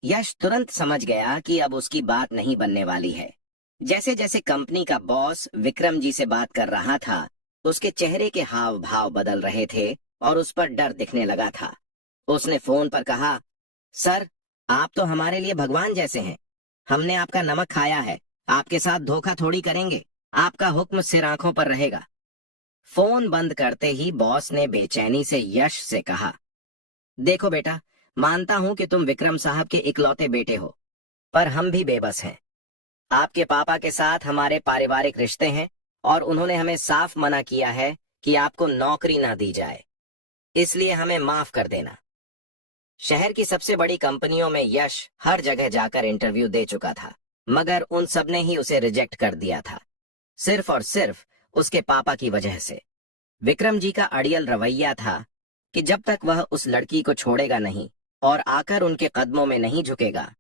यश तुरंत समझ गया कि अब उसकी बात नहीं बनने वाली है। जैसे जैसे कंपनी का बॉस विक्रम जी से बात कर रहा था, उसके चेहरे के हाव भाव बदल रहे थे और उस पर डर दिखने लगा था। उसने फोन पर कहा, सर, आप तो हमारे लिए भगवान जैसे हैं। हमने आपका नमक खाया है, आपके साथ धोखा थोड़ी करेंगे। आपका हुक्म सिर आंखों पर रहेगा। फोन बंद करते ही बॉस ने बेचैनी से यश से कहा, देखो बेटा, मानता हूं कि तुम विक्रम साहब के इकलौते बेटे हो, पर हम भी बेबस हैं। आपके पापा के साथ हमारे पारिवारिक रिश्ते हैं और उन्होंने हमें साफ मना किया है कि आपको नौकरी ना दी जाए, इसलिए हमें माफ कर देना। शहर की सबसे बड़ी कंपनियों में यश हर जगह जाकर इंटरव्यू दे चुका था, मगर उन सब ने ही उसे रिजेक्ट कर दिया था, सिर्फ और सिर्फ उसके पापा की वजह से। विक्रम जी का अड़ियल रवैया था कि जब तक वह उस लड़की को छोड़ेगा नहीं और आकर उनके कदमों में नहीं झुकेगा,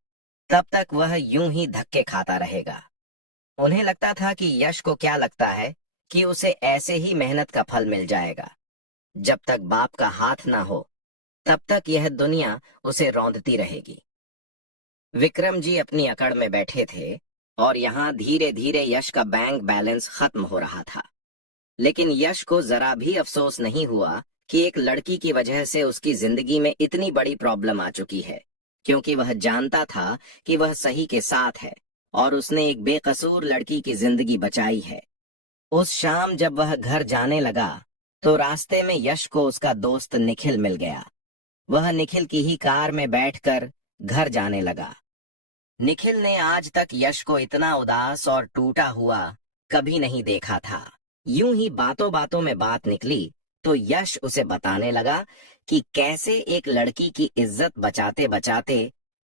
तब तक वह यूं ही धक्के खाता रहेगा। उन्हें लगता था कि यश को क्या लगता है कि उसे ऐसे ही मेहनत का फल मिल जाएगा। जब तक बाप का हाथ ना हो, तब तक यह दुनिया उसे रौंदती रहेगी। विक्रम जी अपनी अकड़ में बैठे थे और यहाँ धीरे धीरे यश का बैंक बैलेंस खत्म हो रहा था। लेकिन यश को जरा भी अफसोस नहीं हुआ कि एक लड़की की वजह से उसकी जिंदगी में इतनी बड़ी प्रॉब्लम आ चुकी है, क्योंकि वह जानता था कि वह सही के साथ है और उसने एक बेकसूर लड़की की जिंदगी बचाई है। उस शाम जब वह घर जाने लगा तो रास्ते में यश को उसका दोस्त निखिल मिल गया। वह निखिल की ही कार में बैठकर घर जाने लगा। निखिल ने आज तक यश को इतना उदास और टूटा हुआ कभी नहीं देखा था। यूं ही बातों बातों में बात निकली तो यश उसे बताने लगा कि कैसे एक लड़की की इज्जत बचाते बचाते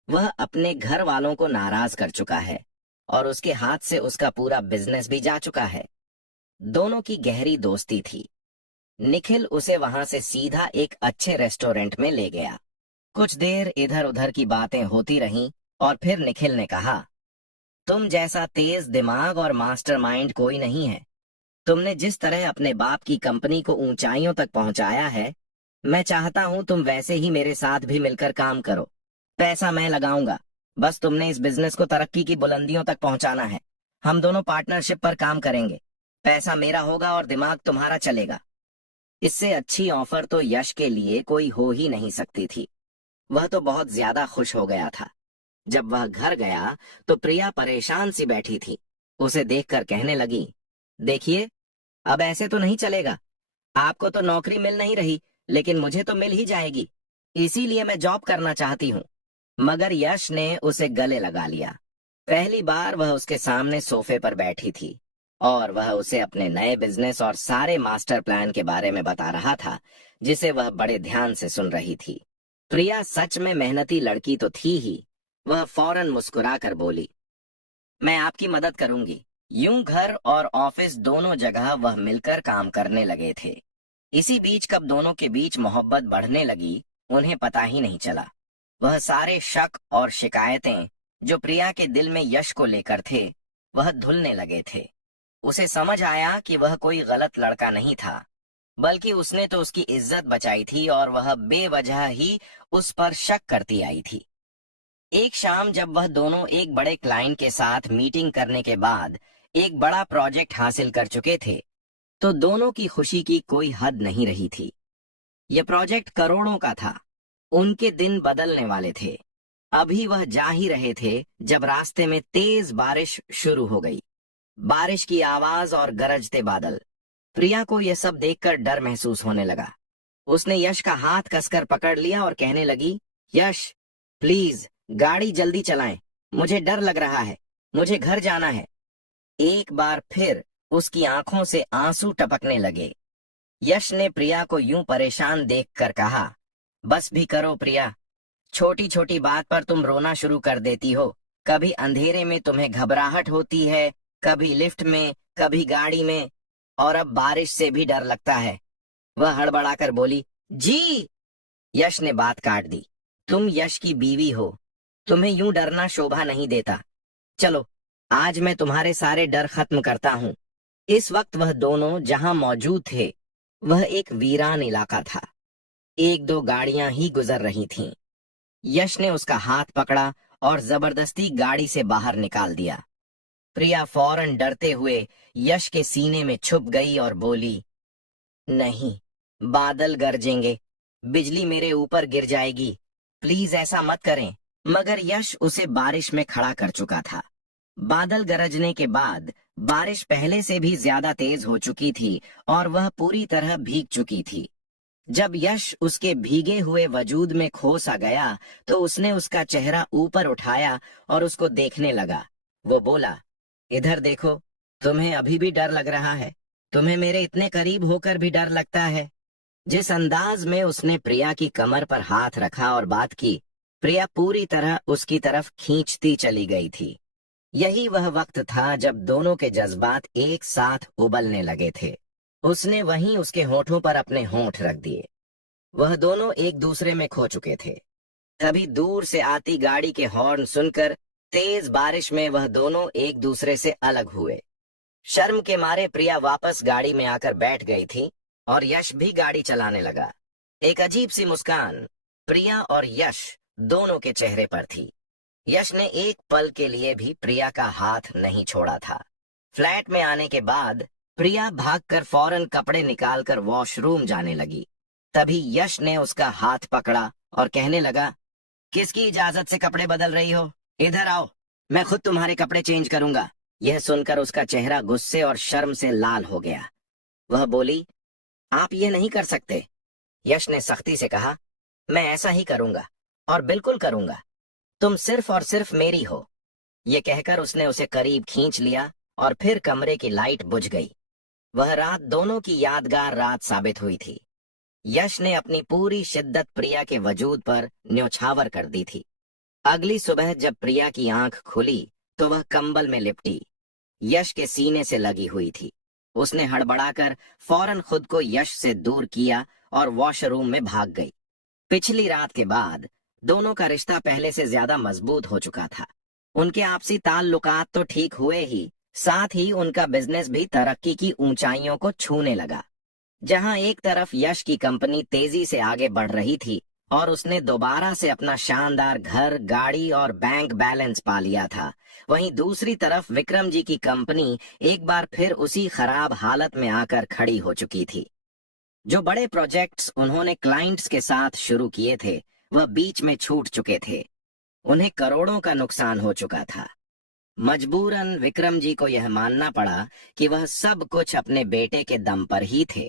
वह अपने घर वालों को नाराज कर चुका है और उसके हाथ से उसका पूरा बिजनेस भी जा चुका है। दोनों की गहरी दोस्ती थी। निखिल उसे वहां से सीधा एक अच्छे रेस्टोरेंट में ले गया। कुछ देर इधर उधर की बातें होती रहीं और फिर निखिल ने कहा, तुम जैसा तेज दिमाग और मास्टरमाइंड कोई नहीं है। तुमने जिस तरह अपने बाप की कंपनी को ऊंचाइयों तक पहुंचाया है, मैं चाहता हूं तुम वैसे ही मेरे साथ भी मिलकर काम करो। पैसा मैं लगाऊंगा, बस तुमने इस बिजनेस को तरक्की की बुलंदियों तक पहुंचाना है। हम दोनों पार्टनरशिप पर काम करेंगे। पैसा मेरा होगा और दिमाग तुम्हारा चलेगा। इससे अच्छी ऑफर तो यश के लिए कोई हो ही नहीं सकती थी। वह तो बहुत ज्यादा खुश हो गया था। जब वह घर गया तो प्रिया परेशान सी बैठी थी। उसे देखकर कहने लगी, देखिए, अब ऐसे तो नहीं चलेगा। आपको तो नौकरी मिल नहीं रही, लेकिन मुझे तो मिल ही जाएगी। इसीलिए मैं जॉब करना चाहती हूँ। मगर यश ने उसे गले लगा लिया। पहली बार वह उसके सामने सोफे पर बैठी थी और वह उसे अपने नए बिजनेस और सारे मास्टर प्लान के बारे में बता रहा था, जिसे वह बड़े ध्यान से सुन रही थी। प्रिया सच में मेहनती लड़की तो थी ही। वह फौरन मुस्कुराकर बोली, मैं आपकी मदद करूंगी। यूं घर और ऑफिस दोनों जगह वह मिलकर काम करने लगे थे। इसी बीच कब दोनों के बीच मोहब्बत बढ़ने लगी, उन्हें पता ही नहीं चला। वह सारे शक और शिकायतें जो प्रिया के दिल में यश को लेकर थे, वह धुलने लगे थे। उसे समझ आया कि वह कोई गलत लड़का नहीं था, बल्कि उसने तो उसकी इज्जत बचाई थी और वह बेवजह ही उस पर शक करती आई थी। एक शाम जब वह दोनों एक बड़े क्लाइंट के साथ मीटिंग करने के बाद एक बड़ा प्रोजेक्ट हासिल कर चुके थे, तो दोनों की खुशी की कोई हद नहीं रही थी। यह प्रोजेक्ट करोड़ों का था। उनके दिन बदलने वाले थे। अभी वह जा ही रहे थे जब रास्ते में तेज बारिश शुरू हो गई। बारिश की आवाज और गरजते बादल। प्रिया को यह सब देखकर डर महसूस होने लगा। उसने यश का हाथ कसकर पकड़ लिया और कहने लगी, यश, प्लीज गाड़ी जल्दी चलाएं। मुझे डर लग रहा है। मुझे घर जाना है। एक बार फिर उसकी आंखों से आंसू टपकने लगे। यश ने प्रिया को यूं परेशान देखकर कहा, बस भी करो प्रिया। छोटी छोटी बात पर तुम रोना शुरू कर देती हो। कभी अंधेरे में तुम्हें घबराहट होती है, कभी लिफ्ट में, कभी गाड़ी में, और अब बारिश से भी डर लगता है। वह हड़बड़ाकर बोली, जी। यश ने बात काट दी, तुम यश की बीवी हो। तुम्हें यूं डरना शोभा नहीं देता। चलो, आज मैं तुम्हारे सारे डर खत्म करता हूँ। इस वक्त वह दोनों जहां मौजूद थे, वह एक वीरान इलाका था। एक दो गाड़ियां ही गुजर रही थीं। यश ने उसका हाथ पकड़ा और जबरदस्ती गाड़ी से बाहर निकाल दिया। प्रिया फौरन डरते हुए यश के सीने में छुप गई और बोली, नहीं, बादल गरजेंगे, बिजली मेरे ऊपर गिर जाएगी, प्लीज ऐसा मत करें। मगर यश उसे बारिश में खड़ा कर चुका था। बादल गरजने के बाद बारिश पहले से भी ज्यादा तेज हो चुकी थी और वह पूरी तरह भीग चुकी थी। जब यश उसके भीगे हुए वजूद में खो सा गया तो उसने उसका चेहरा ऊपर उठाया और उसको देखने लगा। वो बोला, इधर देखो, तुम्हें अभी भी डर लग रहा है? तुम्हें मेरे इतने करीब होकर भी डर लगता है? जिस अंदाज में उसने प्रिया की कमर पर हाथ रखा और बात की, प्रिया पूरी तरह उसकी तरफ खींचती चली गई थी। यही वह वक्त था जब दोनों के जज्बात एक साथ उबलने लगे थे। उसने वहीं उसके होठों पर अपने होंठ रख दिए। वह दोनों एक दूसरे में खो चुके थे। तभी दूर से आती गाड़ी के हॉर्न सुनकर तेज बारिश में वह दोनों एक दूसरे से अलग हुए। शर्म के मारे प्रिया वापस गाड़ी में आकर बैठ गई थी और यश भी गाड़ी चलाने लगा। एक अजीब सी मुस्कान प्रिया और यश दोनों के चेहरे पर थी। यश ने एक पल के लिए भी प्रिया का हाथ नहीं छोड़ा था। फ्लैट में आने के बाद प्रिया भागकर फौरन कपड़े निकालकर वॉशरूम जाने लगी। तभी यश ने उसका हाथ पकड़ा और कहने लगा, किसकी इजाजत से कपड़े बदल रही हो? इधर आओ, मैं खुद तुम्हारे कपड़े चेंज करूंगा। यह सुनकर उसका चेहरा गुस्से और शर्म से लाल हो गया। वह बोली, आप ये नहीं कर सकते। यश ने सख्ती से कहा, मैं ऐसा ही करूंगा और बिल्कुल करूंगा। तुम सिर्फ और सिर्फ मेरी हो। ये कहकर उसने उसे करीब खींच लिया और फिर कमरे की लाइट बुझ गई। वह रात दोनों की यादगार रात साबित हुई थी। यश ने अपनी पूरी शिद्दत प्रिया के वजूद पर न्योछावर कर दी थी। अगली सुबह जब प्रिया की आंख खुली तो वह कंबल में लिपटी यश के सीने से लगी हुई थी। उसने हड़बड़ाकर फौरन खुद को यश से दूर किया और वॉशरूम में भाग गई। पिछली रात के बाद दोनों का रिश्ता पहले से ज्यादा मजबूत हो चुका था। उनके आपसी ताल्लुकात तो ठीक हुए ही, साथ ही उनका बिजनेस भी तरक्की की ऊंचाइयों को छूने लगा। जहां एक तरफ यश की कंपनी तेजी से आगे बढ़ रही थी और उसने दोबारा से अपना शानदार घर, गाड़ी और बैंक बैलेंस पा लिया था, वहीं दूसरी तरफ विक्रम जी की कंपनी एक बार फिर उसी खराब हालत में आकर खड़ी हो चुकी थी। जो बड़े प्रोजेक्ट्स उन्होंने क्लाइंट्स के साथ शुरू किए थे, वह बीच में छूट चुके थे। उन्हें करोड़ों का नुकसान हो चुका था। मजबूरन विक्रम जी को यह मानना पड़ा कि वह सब कुछ अपने बेटे के दम पर ही थे।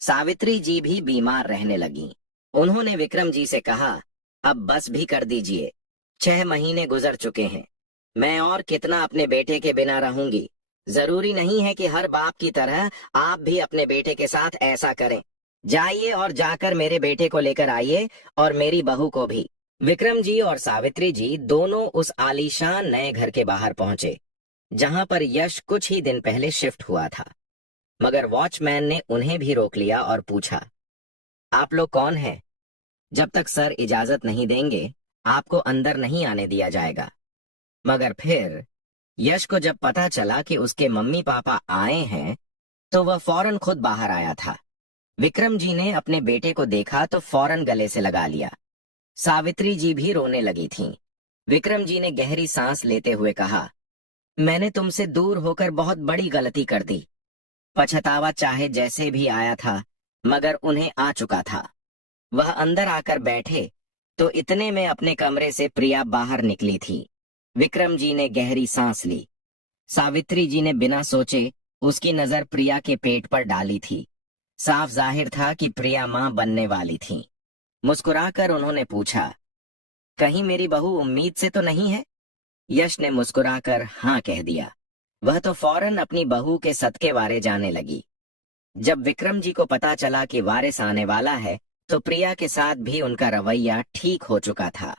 सावित्री जी भी बीमार रहने लगीं। उन्होंने विक्रम जी से कहा, अब बस भी कर दीजिए, 6 महीने गुजर चुके हैं। मैं और कितना अपने बेटे के बिना रहूंगी। जरूरी नहीं है कि हर बाप की तरह आप भी अपने बेटे के साथ ऐसा करें। जाइए और जाकर मेरे बेटे को लेकर आइए और मेरी बहू को भी। विक्रम जी और सावित्री जी दोनों उस आलीशान नए घर के बाहर पहुंचे, जहां पर यश कुछ ही दिन पहले शिफ्ट हुआ था। मगर वॉचमैन ने उन्हें भी रोक लिया और पूछा, आप लोग कौन हैं? जब तक सर इजाजत नहीं देंगे, आपको अंदर नहीं आने दिया जाएगा। मगर फिर यश को जब पता चला कि उसके मम्मी पापा आए हैं, तो वह फौरन खुद बाहर आया था। विक्रम जी ने अपने बेटे को देखा तो फौरन गले से लगा लिया। सावित्री जी भी रोने लगी थीं। विक्रम जी ने गहरी सांस लेते हुए कहा, मैंने तुमसे दूर होकर बहुत बड़ी गलती कर दी। पछतावा चाहे जैसे भी आया था, मगर उन्हें आ चुका था। वह अंदर आकर बैठे तो इतने में अपने कमरे से प्रिया बाहर निकली थी। विक्रम जी ने गहरी सांस ली। सावित्री जी ने बिना सोचे उसकी नजर प्रिया के पेट पर डाली थी। साफ जाहिर था कि प्रिया मां बनने वाली थी। मुस्कुराकर उन्होंने पूछा, कहीं मेरी बहू उम्मीद से तो नहीं है? यश ने मुस्कुराकर हाँ कह दिया। वह तो फौरन अपनी बहू के सदके वारे जाने लगी। जब विक्रम जी को पता चला कि वारिस आने वाला है, तो प्रिया के साथ भी उनका रवैया ठीक हो चुका था।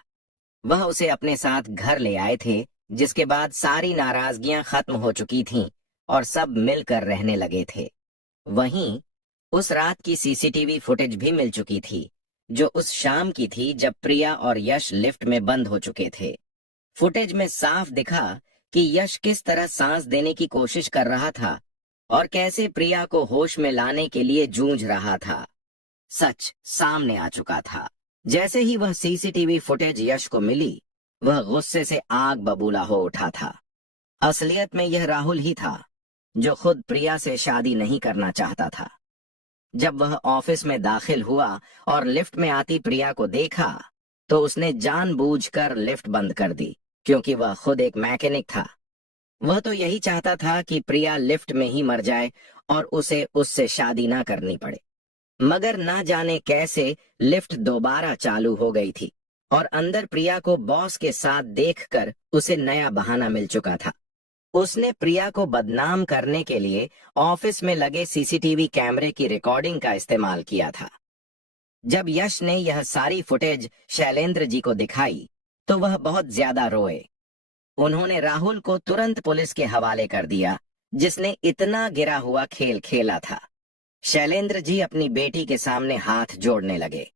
वह उसे अपने साथ घर ले आए थे, जिसके बाद सारी नाराजगियां खत्म हो चुकी थीं और सब मिलकर रहने लगे थे। वहीं उस रात की सीसीटीवी फुटेज भी मिल चुकी थी, जो उस शाम की थी जब प्रिया और यश लिफ्ट में बंद हो चुके थे। फुटेज में साफ दिखा कि यश किस तरह सांस देने की कोशिश कर रहा था और कैसे प्रिया को होश में लाने के लिए जूझ रहा था। सच सामने आ चुका था। जैसे ही वह सीसीटीवी फुटेज यश को मिली, वह गुस्से से आग बबूला हो उठा था। असलियत में यह राहुल ही था, जो खुद प्रिया से शादी नहीं करना चाहता था। जब वह ऑफिस में दाखिल हुआ और लिफ्ट में आती प्रिया को देखा, तो उसने जानबूझकर लिफ्ट बंद कर दी, क्योंकि वह खुद एक मैकेनिक था। वह तो यही चाहता था कि प्रिया लिफ्ट में ही मर जाए और उसे उससे शादी ना करनी पड़े। मगर ना जाने कैसे लिफ्ट दोबारा चालू हो गई थी और अंदर प्रिया को बॉस के साथ देखकर उसे नया बहाना मिल चुका था। उसने प्रिया को बदनाम करने के लिए ऑफिस में लगे सीसीटीवी कैमरे की रिकॉर्डिंग का इस्तेमाल किया था। जब यश ने यह सारी फुटेज शैलेंद्र जी को दिखाई, तो वह बहुत ज्यादा रोए। उन्होंने राहुल को तुरंत पुलिस के हवाले कर दिया, जिसने इतना गिरा हुआ खेल खेला था। शैलेंद्र जी अपनी बेटी के सामने हाथ जोड़ने लगे।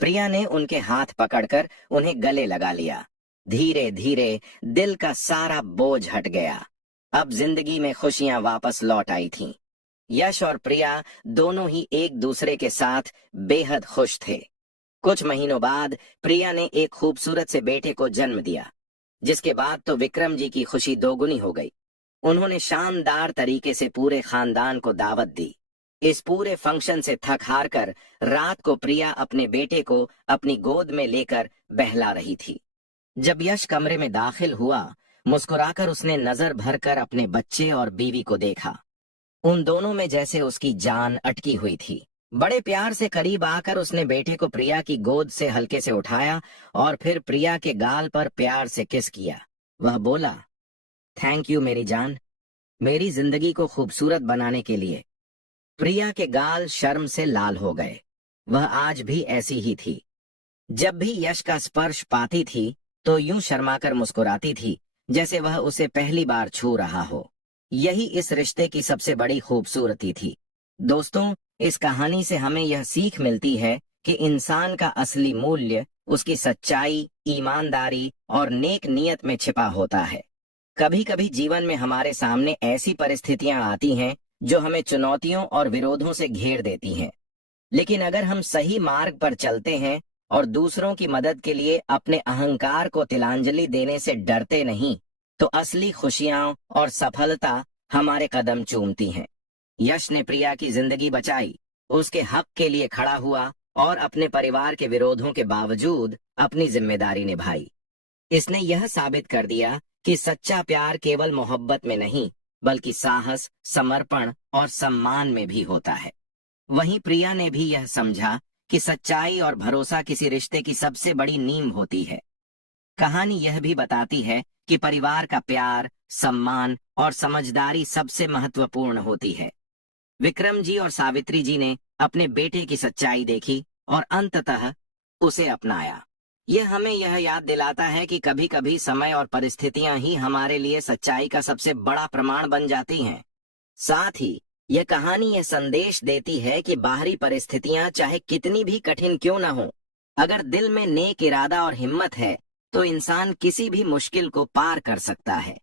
प्रिया ने उनके हाथ पकड़कर उन्हें गले लगा लिया। धीरे धीरे दिल का सारा बोझ हट गया। अब जिंदगी में खुशियां वापस लौट आई थीं। यश और प्रिया दोनों ही एक दूसरे के साथ बेहद खुश थे। कुछ महीनों बाद प्रिया ने एक खूबसूरत से बेटे को जन्म दिया, जिसके बाद तो विक्रम जी की खुशी दोगुनी हो गई। उन्होंने शानदार तरीके से पूरे खानदान को दावत दी। इस पूरे फंक्शन से थक हार कर रात को प्रिया अपने बेटे को अपनी गोद में लेकर बहला रही थी। जब यश कमरे में दाखिल हुआ, मुस्कुराकर उसने नजर भरकर अपने बच्चे और बीवी को देखा। उन दोनों में जैसे उसकी जान अटकी हुई थी। बड़े प्यार से करीब आकर उसने बेटे को प्रिया की गोद से हल्के से उठाया और फिर प्रिया के गाल पर प्यार से किस किया। वह बोला, थैंक यू मेरी जान, मेरी जिंदगी को खूबसूरत बनाने के लिए। प्रिया के गाल शर्म से लाल हो गए। वह आज भी ऐसी ही थी। जब भी यश का स्पर्श पाती थी तो यूं शर्माकर मुस्कुराती थी जैसे वह उसे पहली बार छू रहा हो। यही इस रिश्ते की सबसे बड़ी खूबसूरती थी। दोस्तों, इस कहानी से हमें यह सीख मिलती है कि इंसान का असली मूल्य उसकी सच्चाई, ईमानदारी और नेक नियत में छिपा होता है। कभी कभी जीवन में हमारे सामने ऐसी परिस्थितियां आती हैं जो हमें चुनौतियों और विरोधों से घेर देती हैं, लेकिन अगर हम सही मार्ग पर चलते हैं और दूसरों की मदद के लिए अपने अहंकार को तिलांजलि देने से डरते नहीं, तो असली खुशियां और सफलता हमारे कदम चूमती हैं। यश ने प्रिया की जिंदगी बचाई, उसके हक के लिए खड़ा हुआ और अपने परिवार के विरोधों के बावजूद अपनी जिम्मेदारी निभाई। इसने यह साबित कर दिया कि सच्चा प्यार केवल मोहब्बत में नहीं, बल्कि साहस, समर्पण और सम्मान में भी होता है। वहीं प्रिया ने भी यह समझा कि सच्चाई और भरोसा किसी रिश्ते की सबसे बड़ी नींव होती है। कहानी यह भी बताती है कि परिवार का प्यार, सम्मान और समझदारी सबसे महत्वपूर्ण होती है। विक्रम जी और सावित्री जी ने अपने बेटे की सच्चाई देखी और अंततः उसे अपनाया। यह हमें यह याद दिलाता है कि कभी कभी समय और परिस्थितियां ही हमारे लिए सच्चाई का सबसे बड़ा प्रमाण बन जाती हैं। साथ ही यह कहानी यह संदेश देती है कि बाहरी परिस्थितियां चाहे कितनी भी कठिन क्यों न हो, अगर दिल में नेक इरादा और हिम्मत है तो इंसान किसी भी मुश्किल को पार कर सकता है।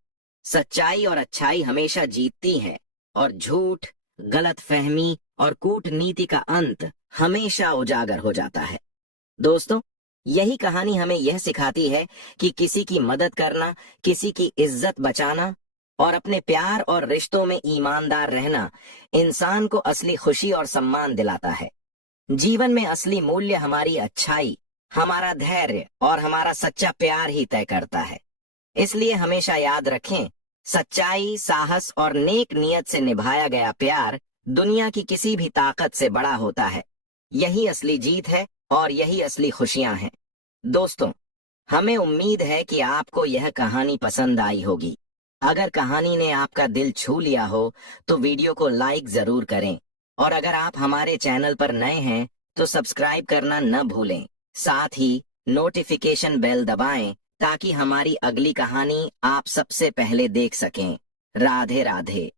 सच्चाई और अच्छाई हमेशा जीतती है और झूठ, गलतफहमी और कूटनीति का अंत हमेशा उजागर हो जाता है। दोस्तों, यही कहानी हमें यह सिखाती है कि किसी की मदद करना, किसी की इज्जत बचाना और अपने प्यार और रिश्तों में ईमानदार रहना इंसान को असली खुशी और सम्मान दिलाता है। जीवन में असली मूल्य हमारी अच्छाई, हमारा धैर्य और हमारा सच्चा प्यार ही तय करता है। इसलिए हमेशा याद रखें, सच्चाई, साहस और नेक नियत से निभाया गया प्यार दुनिया की किसी भी ताकत से बड़ा होता है। यही असली जीत है और यही असली खुशियां हैं। दोस्तों, हमें उम्मीद है कि आपको यह कहानी पसंद आई होगी। अगर कहानी ने आपका दिल छू लिया हो तो वीडियो को लाइक जरूर करें और अगर आप हमारे चैनल पर नए हैं तो सब्सक्राइब करना न भूलें। साथ ही नोटिफिकेशन बेल दबाएं ताकि हमारी अगली कहानी आप सबसे पहले देख सकें। राधे राधे।